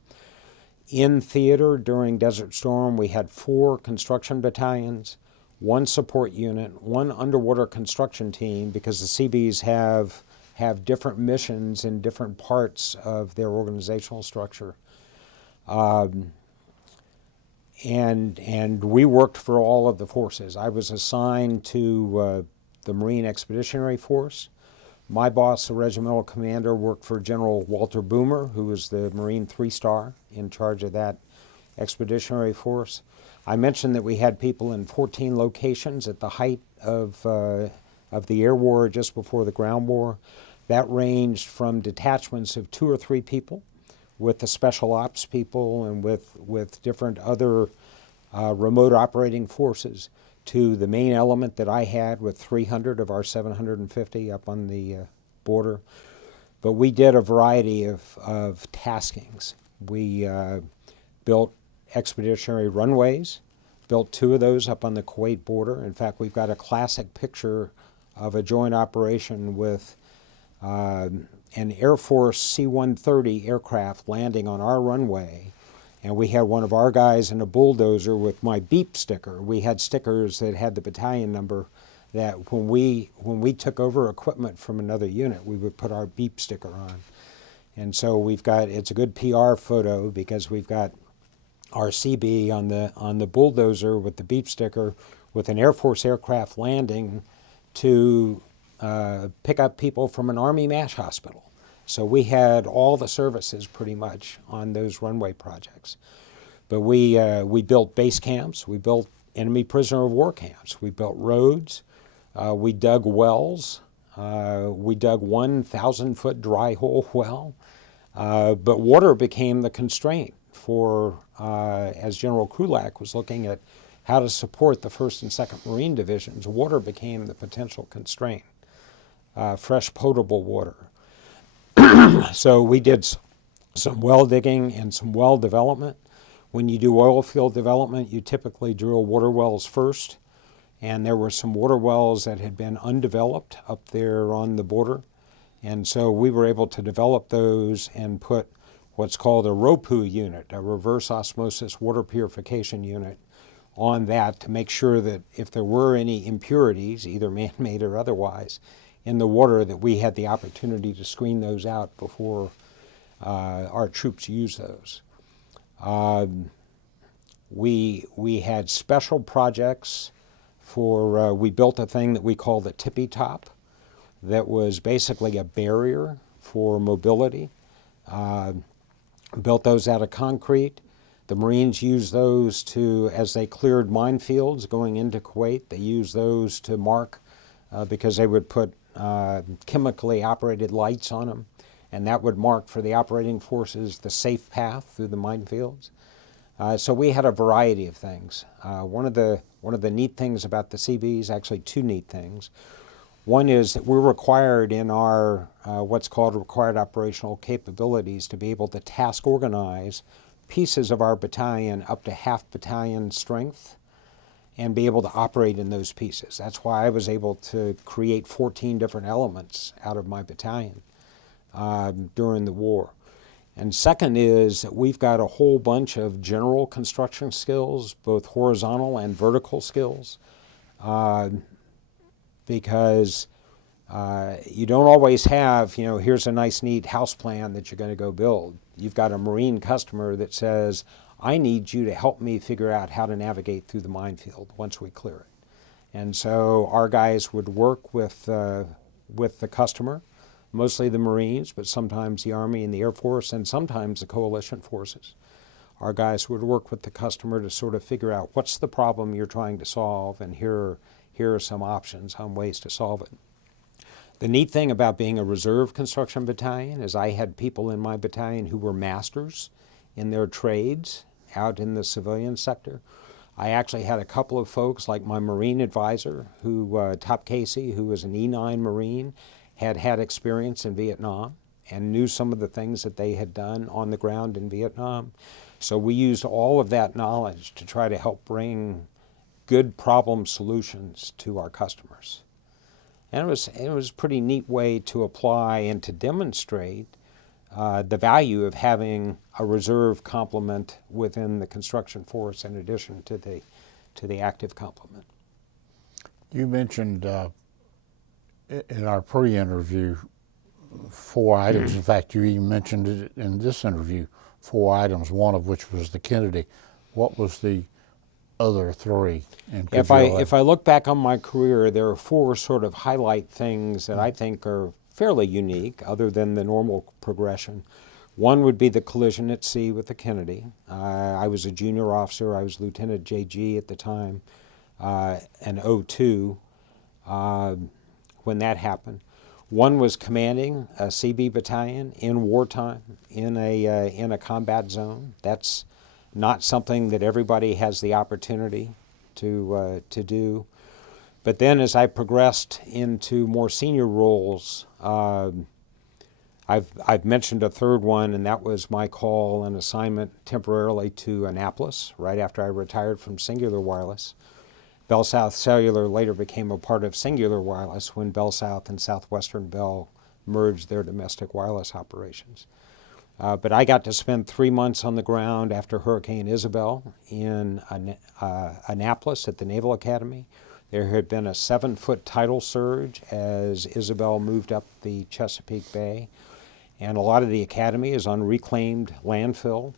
In theater during Desert Storm, we had 4 construction battalions, 1 support unit, 1 underwater construction team, because the Seabees have different missions in different parts of their organizational structure. And we worked for all of the forces. I was assigned to the Marine Expeditionary Force. My boss, the regimental commander, worked for General Walter Boomer, who was the Marine 3-star in charge of that expeditionary force. I mentioned that we had people in 14 locations at the height of the air war, just before the ground war. That ranged from detachments of 2 or 3 people, with the special ops people and with different other remote operating forces, to the main element that I had with 300 of our 750 up on the border. But we did a variety of taskings. We built expeditionary runways, built 2 of those up on the Kuwait border. In fact, we've got a classic picture of a joint operation with an Air Force C-130 aircraft landing on our runway. And we had one of our guys in a bulldozer with my beep sticker. We had stickers that had the battalion number that when we took over equipment from another unit, we would put our beep sticker on. And so it's a good PR photo because we've got our Seabee on the bulldozer with the beep sticker with an Air Force aircraft landing to pick up people from an Army MASH hospital. So we had all the services pretty much on those runway projects. But we built base camps, we built enemy prisoner of war camps, we built roads, we dug wells, we dug 1,000-foot dry hole well. But water became the constraint for, as General Krulak was looking at how to support the 1st and 2nd Marine Divisions, water became the potential constraint, fresh potable water. So we did some well digging and some well development. When you do oil field development, you typically drill water wells first, and there were some water wells that had been undeveloped up there on the border. And so we were able to develop those and put what's called a ROPU unit, a reverse osmosis water purification unit, on that to make sure that if there were any impurities, either man-made or otherwise, in the water, that we had the opportunity to screen those out before our troops use those. We had special projects for, we built a thing that we call the tippy top that was basically a barrier for mobility. Built those out of concrete. The Marines used those to, as they cleared minefields going into Kuwait, they used those to mark because they would put chemically operated lights on them, and that would mark for the operating forces the safe path through the minefields. So we had a variety of things. One of the neat things about the Seabees, actually 2 neat things. One is that we're required in our what's called required operational capabilities to be able to task organize pieces of our battalion up to half battalion strength and be able to operate in those pieces. That's why I was able to create 14 different elements out of my battalion during the war. And second is that we've got a whole bunch of general construction skills, both horizontal and vertical skills, because you don't always have, here's a nice neat house plan that you're going to go build. You've got a Marine customer that says, I need you to help me figure out how to navigate through the minefield once we clear it. And so our guys would work with the customer, mostly the Marines, but sometimes the Army and the Air Force, and sometimes the coalition forces. Our guys would work with the customer to sort of figure out what's the problem you're trying to solve, and here are some options on ways to solve it. The neat thing about being a reserve construction battalion is I had people in my battalion who were masters in their trades out in the civilian sector. I actually had a couple of folks like my Marine advisor, Top Casey, who was an E9 Marine, had experience in Vietnam and knew some of the things that they had done on the ground in Vietnam. So we used all of that knowledge to try to help bring good problem solutions to our customers. And it was a pretty neat way to apply and to demonstrate the value of having a reserve complement within the construction force in addition to the active complement. You mentioned in our pre-interview 4 items. In fact, you even mentioned it in this interview, 4 items, one of which was the Kennedy. What was the other 3? And If I look back on my career, there are 4 sort of highlight things that I think are fairly unique, other than the normal progression. One would be the collision at sea with the Kennedy. I was a junior officer. I was Lieutenant JG at the time, in 2002, when that happened. One was commanding a Seabee battalion in wartime in a combat zone. That's not something that everybody has the opportunity to do. But then as I progressed into more senior roles, I've mentioned a third one, and that was my call and assignment temporarily to Annapolis right after I retired from Singular Wireless. Bell South Cellular later became a part of Singular Wireless when Bell South and Southwestern Bell merged their domestic wireless operations. But I got to spend 3 months on the ground after Hurricane Isabel in Annapolis at the Naval Academy. There had been a 7-foot tidal surge as Isabel moved up the Chesapeake Bay. And a lot of the academy is on reclaimed landfill.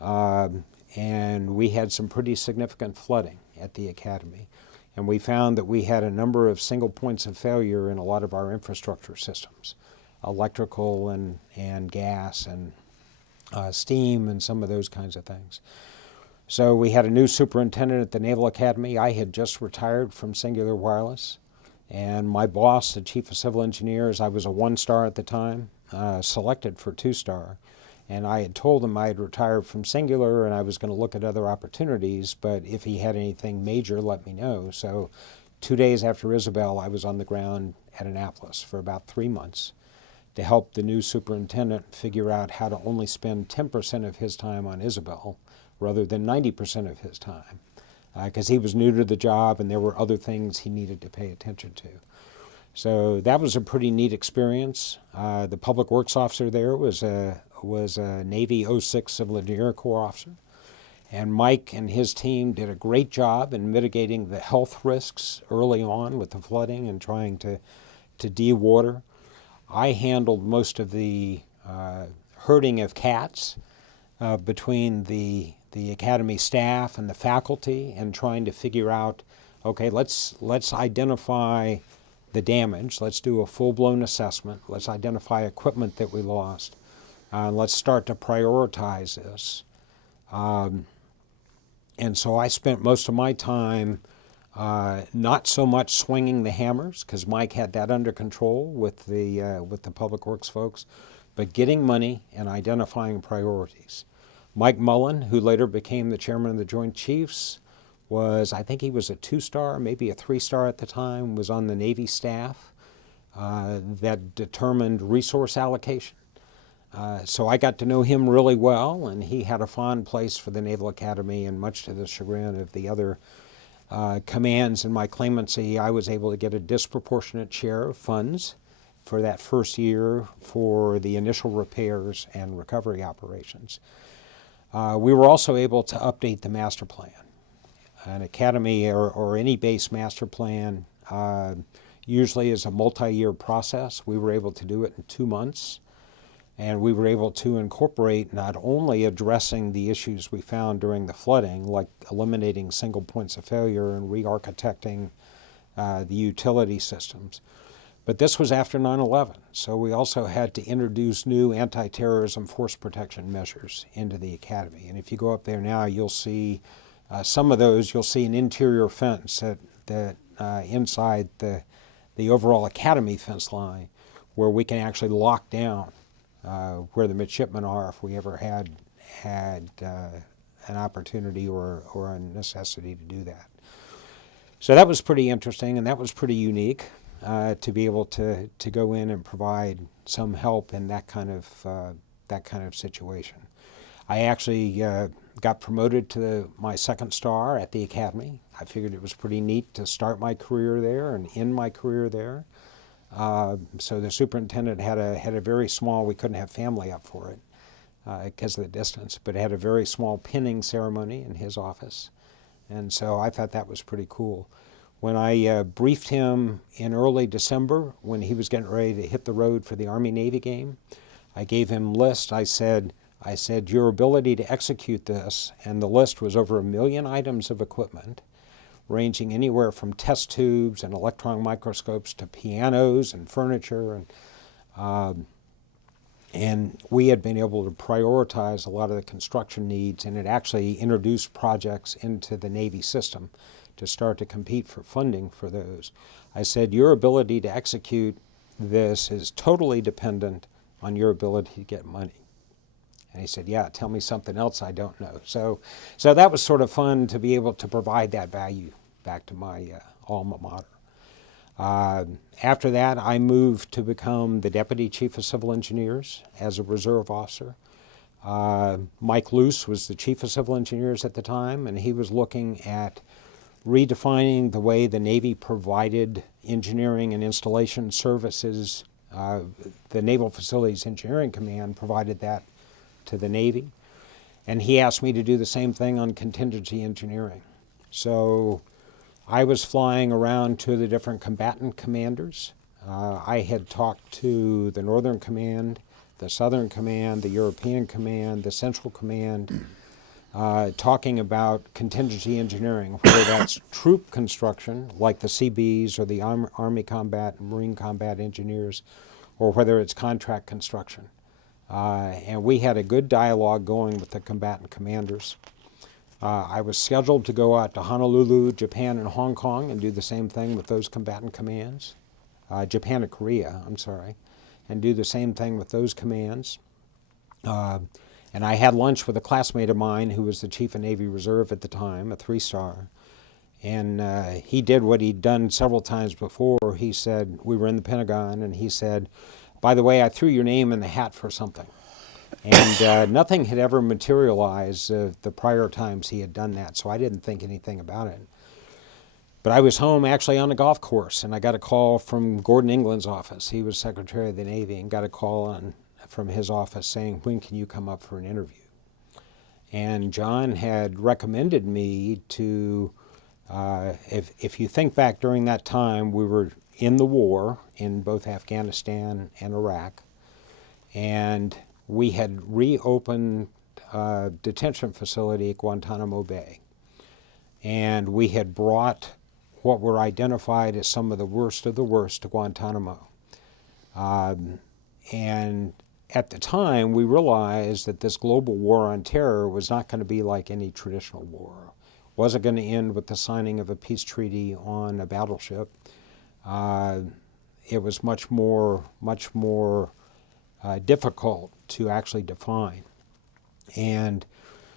And we had some pretty significant flooding at the academy. And we found that we had a number of single points of failure in a lot of our infrastructure systems, electrical and gas and steam and some of those kinds of things. So we had a new superintendent at the Naval Academy. I had just retired from Singular Wireless. And my boss, the chief of civil engineers, I was a 1-star at the time, selected for 2-star. And I had told him I had retired from Singular and I was going to look at other opportunities, but if he had anything major, let me know. So 2 days after Isabel, I was on the ground at Annapolis for about 3 months to help the new superintendent figure out how to only spend 10% of his time on Isabel rather than 90% of his time, because he was new to the job and there were other things he needed to pay attention to. So that was a pretty neat experience. The public works officer there was a Navy 06 Civil Engineer Corps officer. And Mike and his team did a great job in mitigating the health risks early on with the flooding and trying to de-water. I handled most of the herding of cats between the academy staff and the faculty and trying to figure out, okay, let's identify the damage. Let's do a full-blown assessment. Let's identify equipment that we lost. Let's start to prioritize this. And so I spent most of my time not so much swinging the hammers, because Mike had that under control with the public works folks, but getting money and identifying priorities. Mike Mullen, who later became the chairman of the Joint Chiefs, I think he was a 2-star, maybe a 3-star at the time, was on the Navy staff that determined resource allocation. So I got to know him really well, and he had a fond place for the Naval Academy, and much to the chagrin of the other commands in my claimancy, I was able to get a disproportionate share of funds for that first year for the initial repairs and recovery operations. We were also able to update the master plan. An academy or any base master plan usually is a multi-year process. We were able to do it in 2 months, and we were able to incorporate not only addressing the issues we found during the flooding, like eliminating single points of failure and re-architecting the utility systems, but this was after 9/11, so we also had to introduce new anti-terrorism force protection measures into the academy. And if you go up there now, you'll see some of those. You'll see an interior fence that inside the overall academy fence line, where we can actually lock down where the midshipmen are if we ever had an opportunity or a necessity to do that. So that was pretty interesting, and that was pretty unique to be able to go in and provide some help in that kind of situation. I actually got promoted to my 2nd star at the academy. I figured it was pretty neat to start my career there and end my career there. So the superintendent had a very small, we couldn't have family up for it because of the distance, but had a very small pinning ceremony in his office. And so I thought that was pretty cool. When I briefed him in early December, when he was getting ready to hit the road for the Army-Navy game, I gave him a list. I said, your ability to execute this, and the list was over 1 million items of equipment, ranging anywhere from test tubes and electron microscopes to pianos and furniture. And we had been able to prioritize a lot of the construction needs, and it actually introduced projects into the Navy system to start to compete for funding for those. I said, your ability to execute this is totally dependent on your ability to get money. And he said, yeah, tell me something else I don't know. So that was sort of fun to be able to provide that value back to my alma mater. After that, I moved to become the Deputy Chief of Civil Engineers as a reserve officer. Mike Luce was the Chief of Civil Engineers at the time, and he was looking at redefining the way the Navy provided engineering and installation services. The Naval Facilities Engineering Command provided that to the Navy, and he asked me to do the same thing on contingency engineering. So I was flying around to the different combatant commanders. I had talked to the Northern Command, the Southern Command, the European Command, the Central Command, talking about contingency engineering, whether that's troop construction, like the Seabees or the Army Combat and Marine Combat Engineers, or whether it's contract construction. And we had a good dialogue going with the combatant commanders. I was scheduled to go out to Honolulu, Japan, and Hong Kong and do the same thing with those combatant commands. Japan and Korea, I'm sorry, and do the same thing with those commands. And I had lunch with a classmate of mine who was the Chief of Navy Reserve at the time, a 3-star. And he did what he'd done several times before. He said, we were in the Pentagon, and he said, by the way, I threw your name in the hat for something. And nothing had ever materialized the prior times he had done that, so I didn't think anything about it. But I was home actually on a golf course, and I got a call from Gordon England's office. He was Secretary of the Navy, and got a call from his office saying, when can you come up for an interview? And John had recommended me to, if you think back during that time, we were in the war in both Afghanistan and Iraq, and we had reopened a detention facility at Guantanamo Bay. And we had brought what were identified as some of the worst to Guantanamo. And at the time, we realized that this global war on terror was not going to be like any traditional war. It wasn't going to end with the signing of a peace treaty on a battleship. It was much more difficult to actually define. And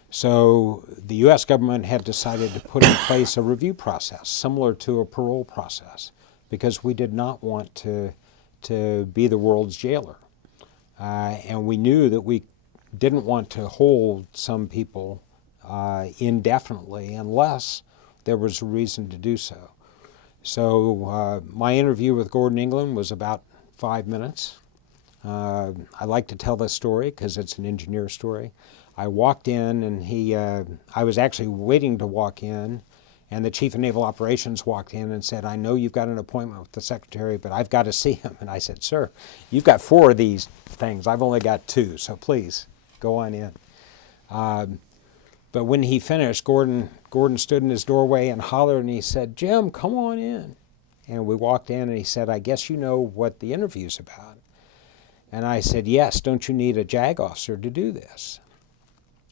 so the U.S. government had decided to put in place a review process similar to a parole process, because we did not want to be the world's jailer. And we knew that we didn't want to hold some people indefinitely unless there was a reason to do so. So my interview with Gordon England was about 5 minutes. I like to tell this story because it's an engineer story. I walked in, and I was actually waiting to walk in, and the Chief of Naval Operations walked in and said, I know you've got an appointment with the Secretary, but I've got to see him. And I said, sir, you've got 4 of these things. I've only got 2, so please, go on in. But when he finished, Gordon stood in his doorway and hollered, and he said, Jim, come on in. And we walked in, and he said, I guess you know what the interview's about. And I said, yes, don't you need a JAG officer to do this?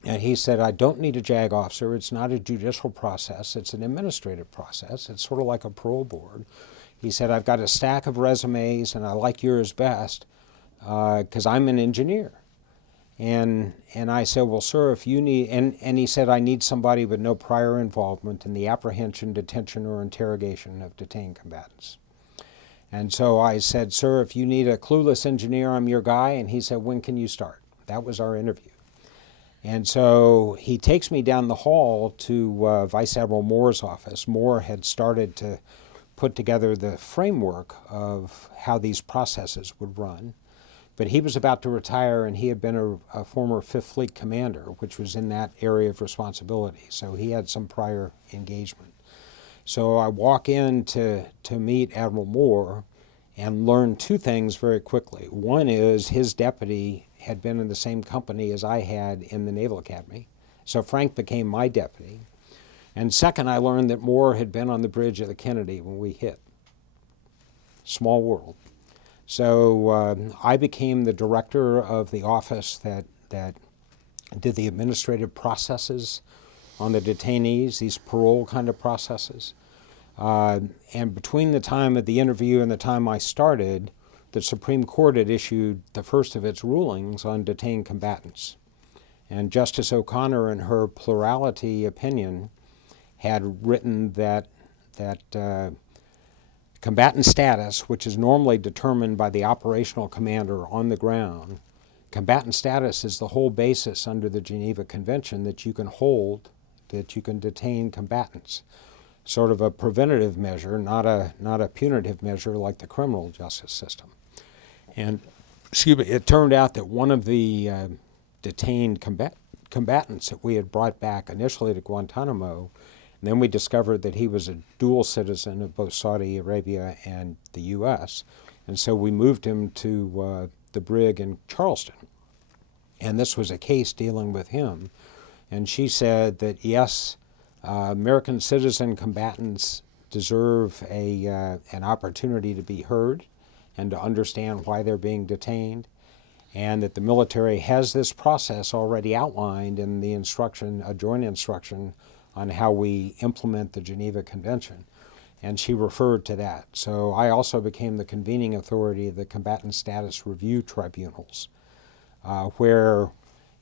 And he said, I don't need a JAG officer. It's not a judicial process. It's an administrative process. It's sort of like a parole board. He said, I've got a stack of resumes, and I like yours best because I'm an engineer. And I said, well, sir, if you need, and he said, I need somebody with no prior involvement in the apprehension, detention, or interrogation of detained combatants. And so I said, sir, if you need a clueless engineer, I'm your guy. And he said, when can you start? That was our interview. And so he takes me down the hall to Vice Admiral Moore's office. Moore had started to put together the framework of how these processes would run. But he was about to retire, and he had been a former Fifth Fleet commander, which was in that area of responsibility. So he had some prior engagement. So I walk in to meet Admiral Moore and learn 2 things very quickly. One is his deputy had been in the same company as I had in the Naval Academy. So Frank became my deputy. And second, I learned that Moore had been on the bridge of the Kennedy when we hit. Small world. So I became the director of the office that did the administrative processes on the detainees, these parole kind of processes. And between the time of the interview and the time I started, the Supreme Court had issued the first of its rulings on detained combatants. And Justice O'Connor, in her plurality opinion, had written that combatant status, which is normally determined by the operational commander on the ground, combatant status is the whole basis under the Geneva Convention that you can hold, that you can detain combatants. Sort of a preventative measure, not a punitive measure like the criminal justice system. And it turned out that one of the detained combatants that we had brought back initially to Guantanamo, and then we discovered that he was a dual citizen of both Saudi Arabia and the U.S., and so we moved him to the brig in Charleston. And this was a case dealing with him. And she said that, yes, American citizen combatants deserve an opportunity to be heard and to understand why they're being detained, and that the military has this process already outlined in the instruction, a joint instruction, on how we implement the Geneva Convention. And she referred to that. So I also became the convening authority of the Combatant Status Review Tribunals, where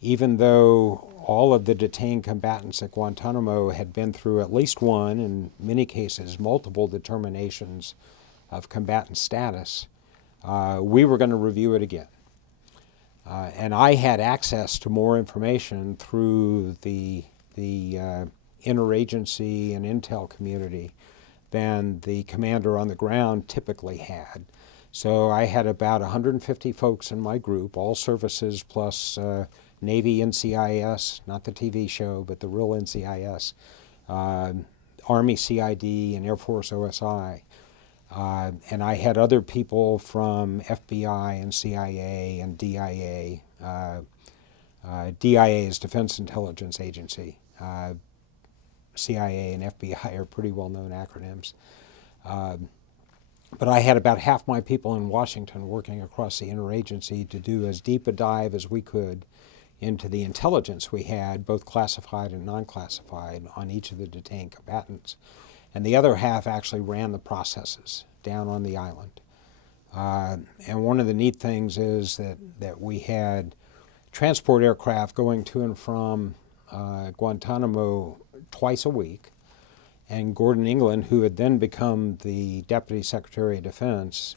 even though all of the detained combatants at Guantanamo had been through at least one, in many cases multiple determinations of combatant status, we were going to review it again. And I had access to more information through the interagency and intel community than the commander on the ground typically had. So I had about 150 folks in my group, all services plus Navy NCIS, not the TV show, but the real NCIS, Army CID, and Air Force OSI. And I had other people from FBI and CIA and DIA. DIA is Defense Intelligence Agency. CIA and FBI are pretty well-known acronyms. But I had about half my people in Washington working across the interagency to do as deep a dive as we could into the intelligence we had, both classified and non-classified, on each of the detained combatants. And the other half actually ran the processes down on the island. And one of the neat things is that we had transport aircraft going to and from Guantanamo twice a week. And Gordon England, who had then become the Deputy Secretary of Defense,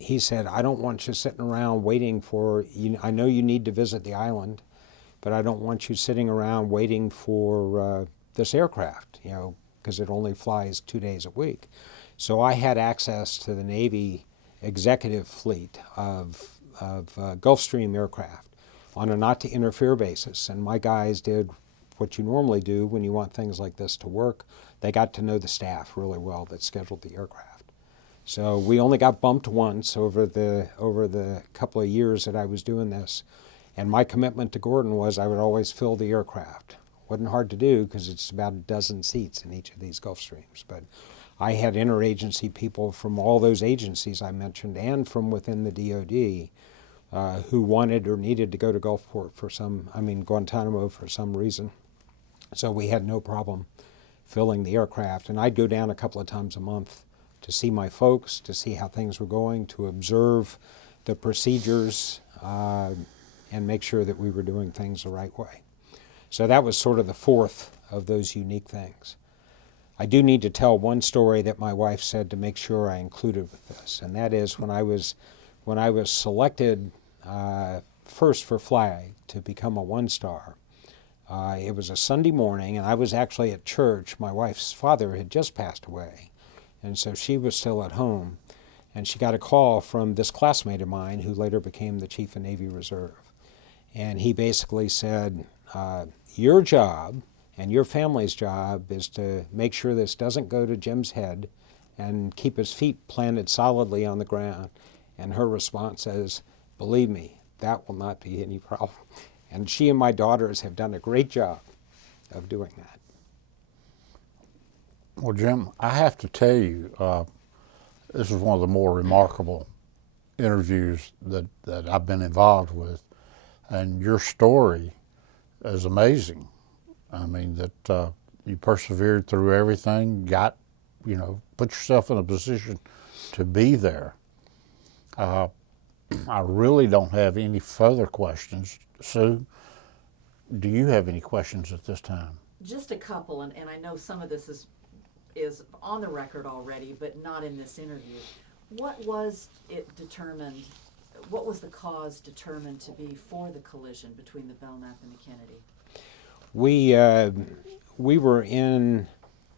he said, I don't want you sitting around waiting for, I know you need to visit the island, but I don't want you sitting around waiting for this aircraft, because it only flies 2 days a week. So I had access to the Navy executive fleet of Gulfstream aircraft on a not-to-interfere basis, and my guys did what you normally do when you want things like this to work. They got to know the staff really well that scheduled the aircraft. So we only got bumped once over the couple of years that I was doing this, and my commitment to Gordon was I would always fill the aircraft. Wasn't hard to do because it's about a dozen seats in each of these Gulfstreams, but I had interagency people from all those agencies I mentioned and from within the DoD who wanted or needed to go to Guantanamo for some reason. So we had no problem filling the aircraft. And I'd go down a couple of times a month to see my folks, to see how things were going, to observe the procedures, and make sure that we were doing things the right way. So that was sort of the fourth of those unique things. I do need to tell one story that my wife said to make sure I included with this, and that is when I was selected first for flag to become a one-star. It was a Sunday morning, and I was actually at church. My wife's father had just passed away, and so she was still at home. And she got a call from this classmate of mine who later became the Chief of Navy Reserve. And he basically said, your job and your family's job is to make sure this doesn't go to Jim's head and keep his feet planted solidly on the ground. And her response is, believe me, that will not be any problem. And she and my daughters have done a great job of doing that. Well, Jim, I have to tell you, this is one of the more remarkable interviews that I've been involved with. And your story is amazing. I mean, that you persevered through everything, put yourself in a position to be there. I really don't have any further questions. Sue, do you have any questions at this time? Just a couple, and I know some of this is on the record already, but not in this interview. What was it determined, what was the cause determined to be for the collision between the Belknap and the Kennedy? We were in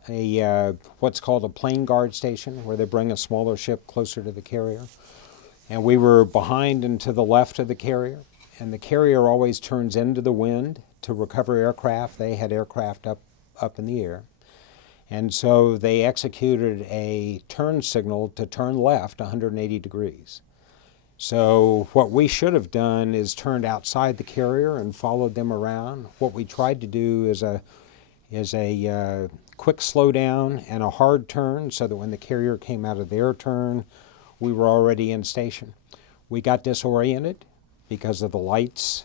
a what's called a plane guard station, where they bring a smaller ship closer to the carrier. And we were behind and to the left of the carrier. And the carrier always turns into the wind to recover aircraft. They had aircraft up in the air. And so they executed a turn signal to turn left 180 degrees. So what we should have done is turned outside the carrier and followed them around. What we tried to do is a quick slowdown and a hard turn, so that when the carrier came out of their turn, we were already in station. We got disoriented because of the lights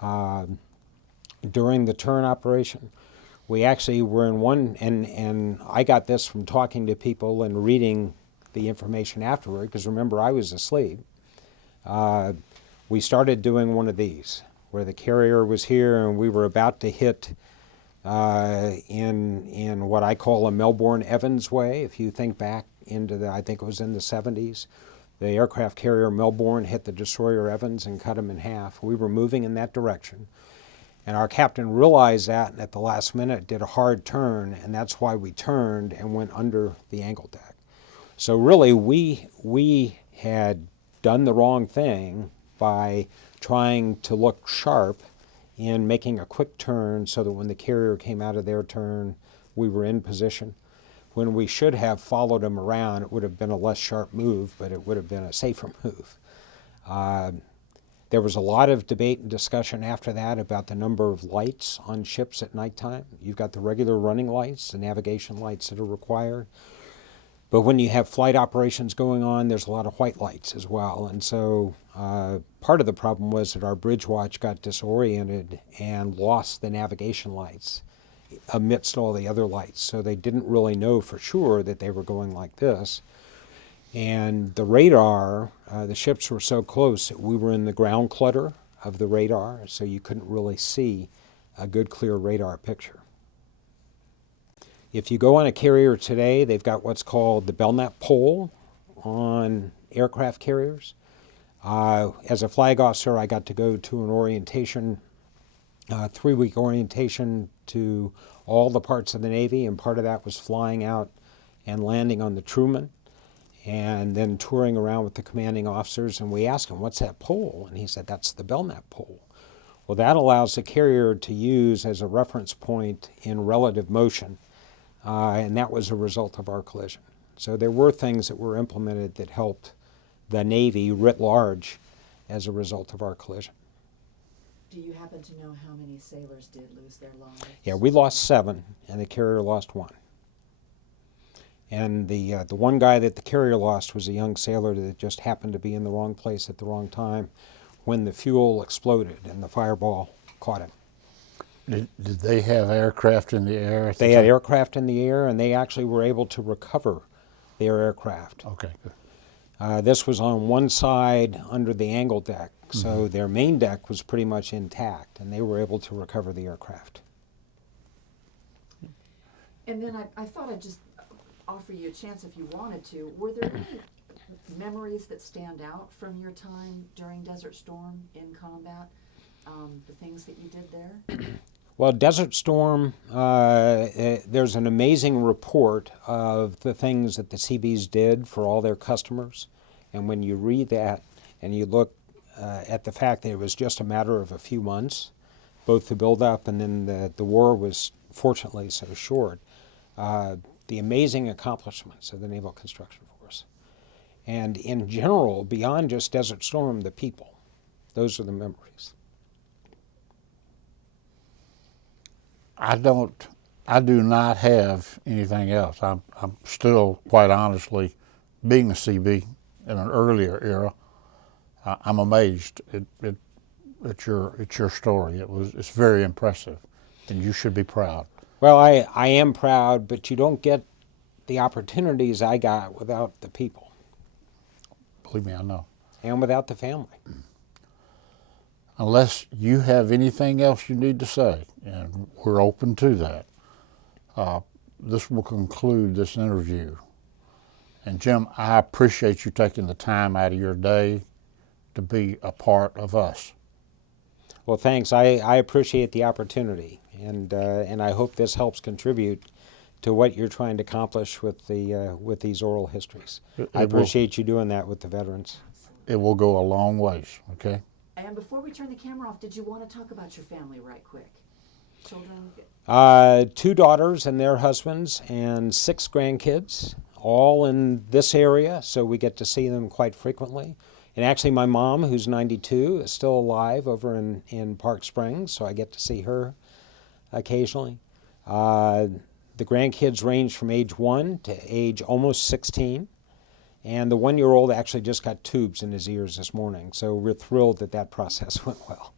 during the turn operation. We actually were in one, and I got this from talking to people and reading the information afterward, because remember, I was asleep. We started doing one of these, where the carrier was here and we were about to hit in what I call a Melbourne-Evans way. If you think back into I think it was in the 70s, the aircraft carrier Melbourne hit the destroyer Evans and cut him in half. We were moving in that direction. And our captain realized that, and at the last minute did a hard turn, and that's why we turned and went under the angle deck. So really, we had done the wrong thing by trying to look sharp in making a quick turn, so that when the carrier came out of their turn, we were in position. When we should have followed them around, it would have been a less sharp move, but it would have been a safer move. There was a lot of debate and discussion after that about the number of lights on ships at nighttime. You've got the regular running lights, the navigation lights that are required. But when you have flight operations going on, there's a lot of white lights as well. And so part of the problem was that our bridge watch got disoriented and lost the navigation lights amidst all the other lights. So they didn't really know for sure that they were going like this. And the radar, the ships were so close that we were in the ground clutter of the radar, so you couldn't really see a good clear radar picture. If you go on a carrier today, they've got what's called the Belknap pole on aircraft carriers. As a flag officer, I got to go to an orientation, 3-week orientation to all the parts of the Navy, and part of that was flying out and landing on the Truman, and then touring around with the commanding officers. And we asked him, what's that pole? And he said, that's the Belknap pole. Well, that allows the carrier to use as a reference point in relative motion, and that was a result of our collision. So there were things that were implemented that helped the Navy writ large as a result of our collision. Do you happen to know how many sailors did lose their lives? Yeah, we lost 7, and the carrier lost 1. And the one guy that the carrier lost was a young sailor that just happened to be in the wrong place at the wrong time when the fuel exploded and the fireball caught him. Did they have aircraft in the air? They had aircraft in the air, and they actually were able to recover their aircraft. Okay, good. This was on one side under the angle deck, so their main deck was pretty much intact, and they were able to recover the aircraft. And then I thought I'd just offer you a chance if you wanted to. Were there any memories that stand out from your time during Desert Storm in combat? The things that you did there? Well, Desert Storm, there's an amazing report of the things that the Seabees did for all their customers. And when you read that and you look at the fact that it was just a matter of a few months, both the buildup and then the war was fortunately so short, the amazing accomplishments of the Naval Construction Force. And in general, beyond just Desert Storm, the people. Those are the memories. I do not have anything else. I'm still, quite honestly, being a Seabee in an earlier era, I'm amazed at your story. It's very impressive, and you should be proud. Well, I am proud, but you don't get the opportunities I got without the people. Believe me, I know. and without the family. Unless you have anything else you need to say, and we're open to that, this will conclude this interview. And Jim, I appreciate you taking the time out of your day to be a part of us. Well, thanks. I appreciate the opportunity, and I hope this helps contribute to what you're trying to accomplish with these oral histories. I appreciate you doing that with the veterans. It will go a long ways, okay? And before we turn the camera off, did you want to talk about your family right quick? Children? 2 daughters and their husbands, and 6 grandkids, all in this area, so we get to see them quite frequently. And actually my mom, who's 92, is still alive over in Park Springs, so I get to see her occasionally. The grandkids range from age 1 to age almost 16. And the 1-year-old actually just got tubes in his ears this morning, so we're thrilled that that process went well.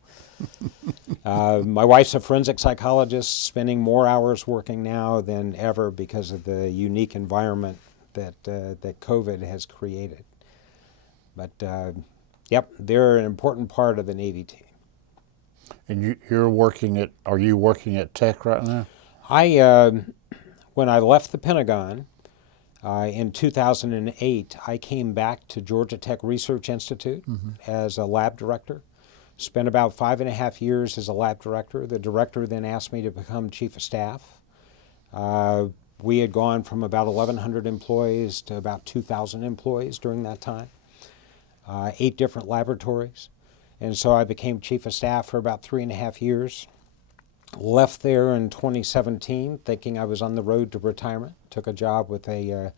My wife's a forensic psychologist, spending more hours working now than ever because of the unique environment that COVID has created. But yep, they're an important part of the Navy team. And are you working at Tech right now? When I left the Pentagon in 2008, I came back to Georgia Tech Research Institute as a lab director. Spent about 5.5 years as a lab director. The director then asked me to become chief of staff. We had gone from about 1,100 employees to about 2,000 employees during that time. 8 different laboratories. And so I became chief of staff for about 3.5 years. Left there in 2017 thinking I was on the road to retirement. Took a job with a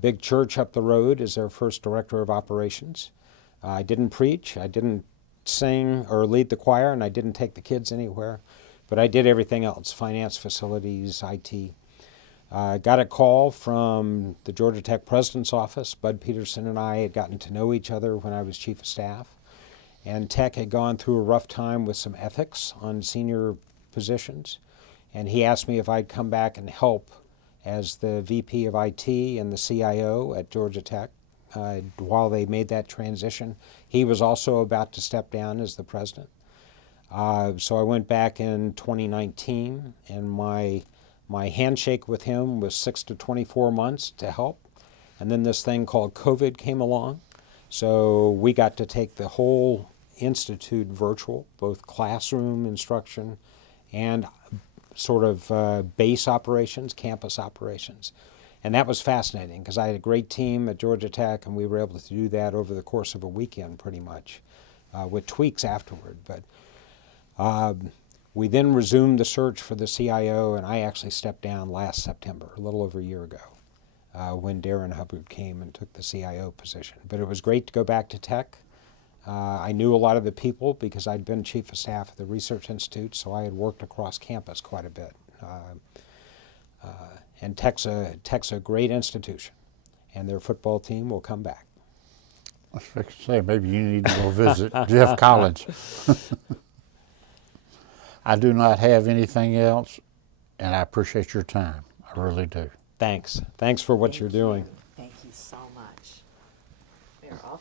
big church up the road as their first director of operations. I didn't preach, I didn't sing or lead the choir, and I didn't take the kids anywhere. But I did everything else, finance, facilities, IT. Got a call from the Georgia Tech President's office. Bud Peterson and I had gotten to know each other when I was chief of staff. And Tech had gone through a rough time with some ethics on senior positions. And he asked me if I'd come back and help as the VP of IT and the CIO at Georgia Tech while they made that transition. He was also about to step down as the president. So I went back in 2019, and my handshake with him was 6 to 24 months to help. And then this thing called COVID came along. So we got to take the whole institute virtual, both classroom instruction and sort of base operations, campus operations. And that was fascinating because I had a great team at Georgia Tech, and we were able to do that over the course of a weekend pretty much, with tweaks afterward. But we then resumed the search for the CIO, and I actually stepped down last September, a little over a year ago, when Darren Hubbard came and took the CIO position. But it was great to go back to Tech. I knew a lot of the people because I'd been chief of staff at the Research Institute, so I had worked across campus quite a bit. And Tech's a great institution, and their football team will come back. I was going to say, maybe you need to go visit Jeff Collins. I do not have anything else, and I appreciate your time. I really do. Thanks. Thanks for what you're doing. Thank you so much. We're off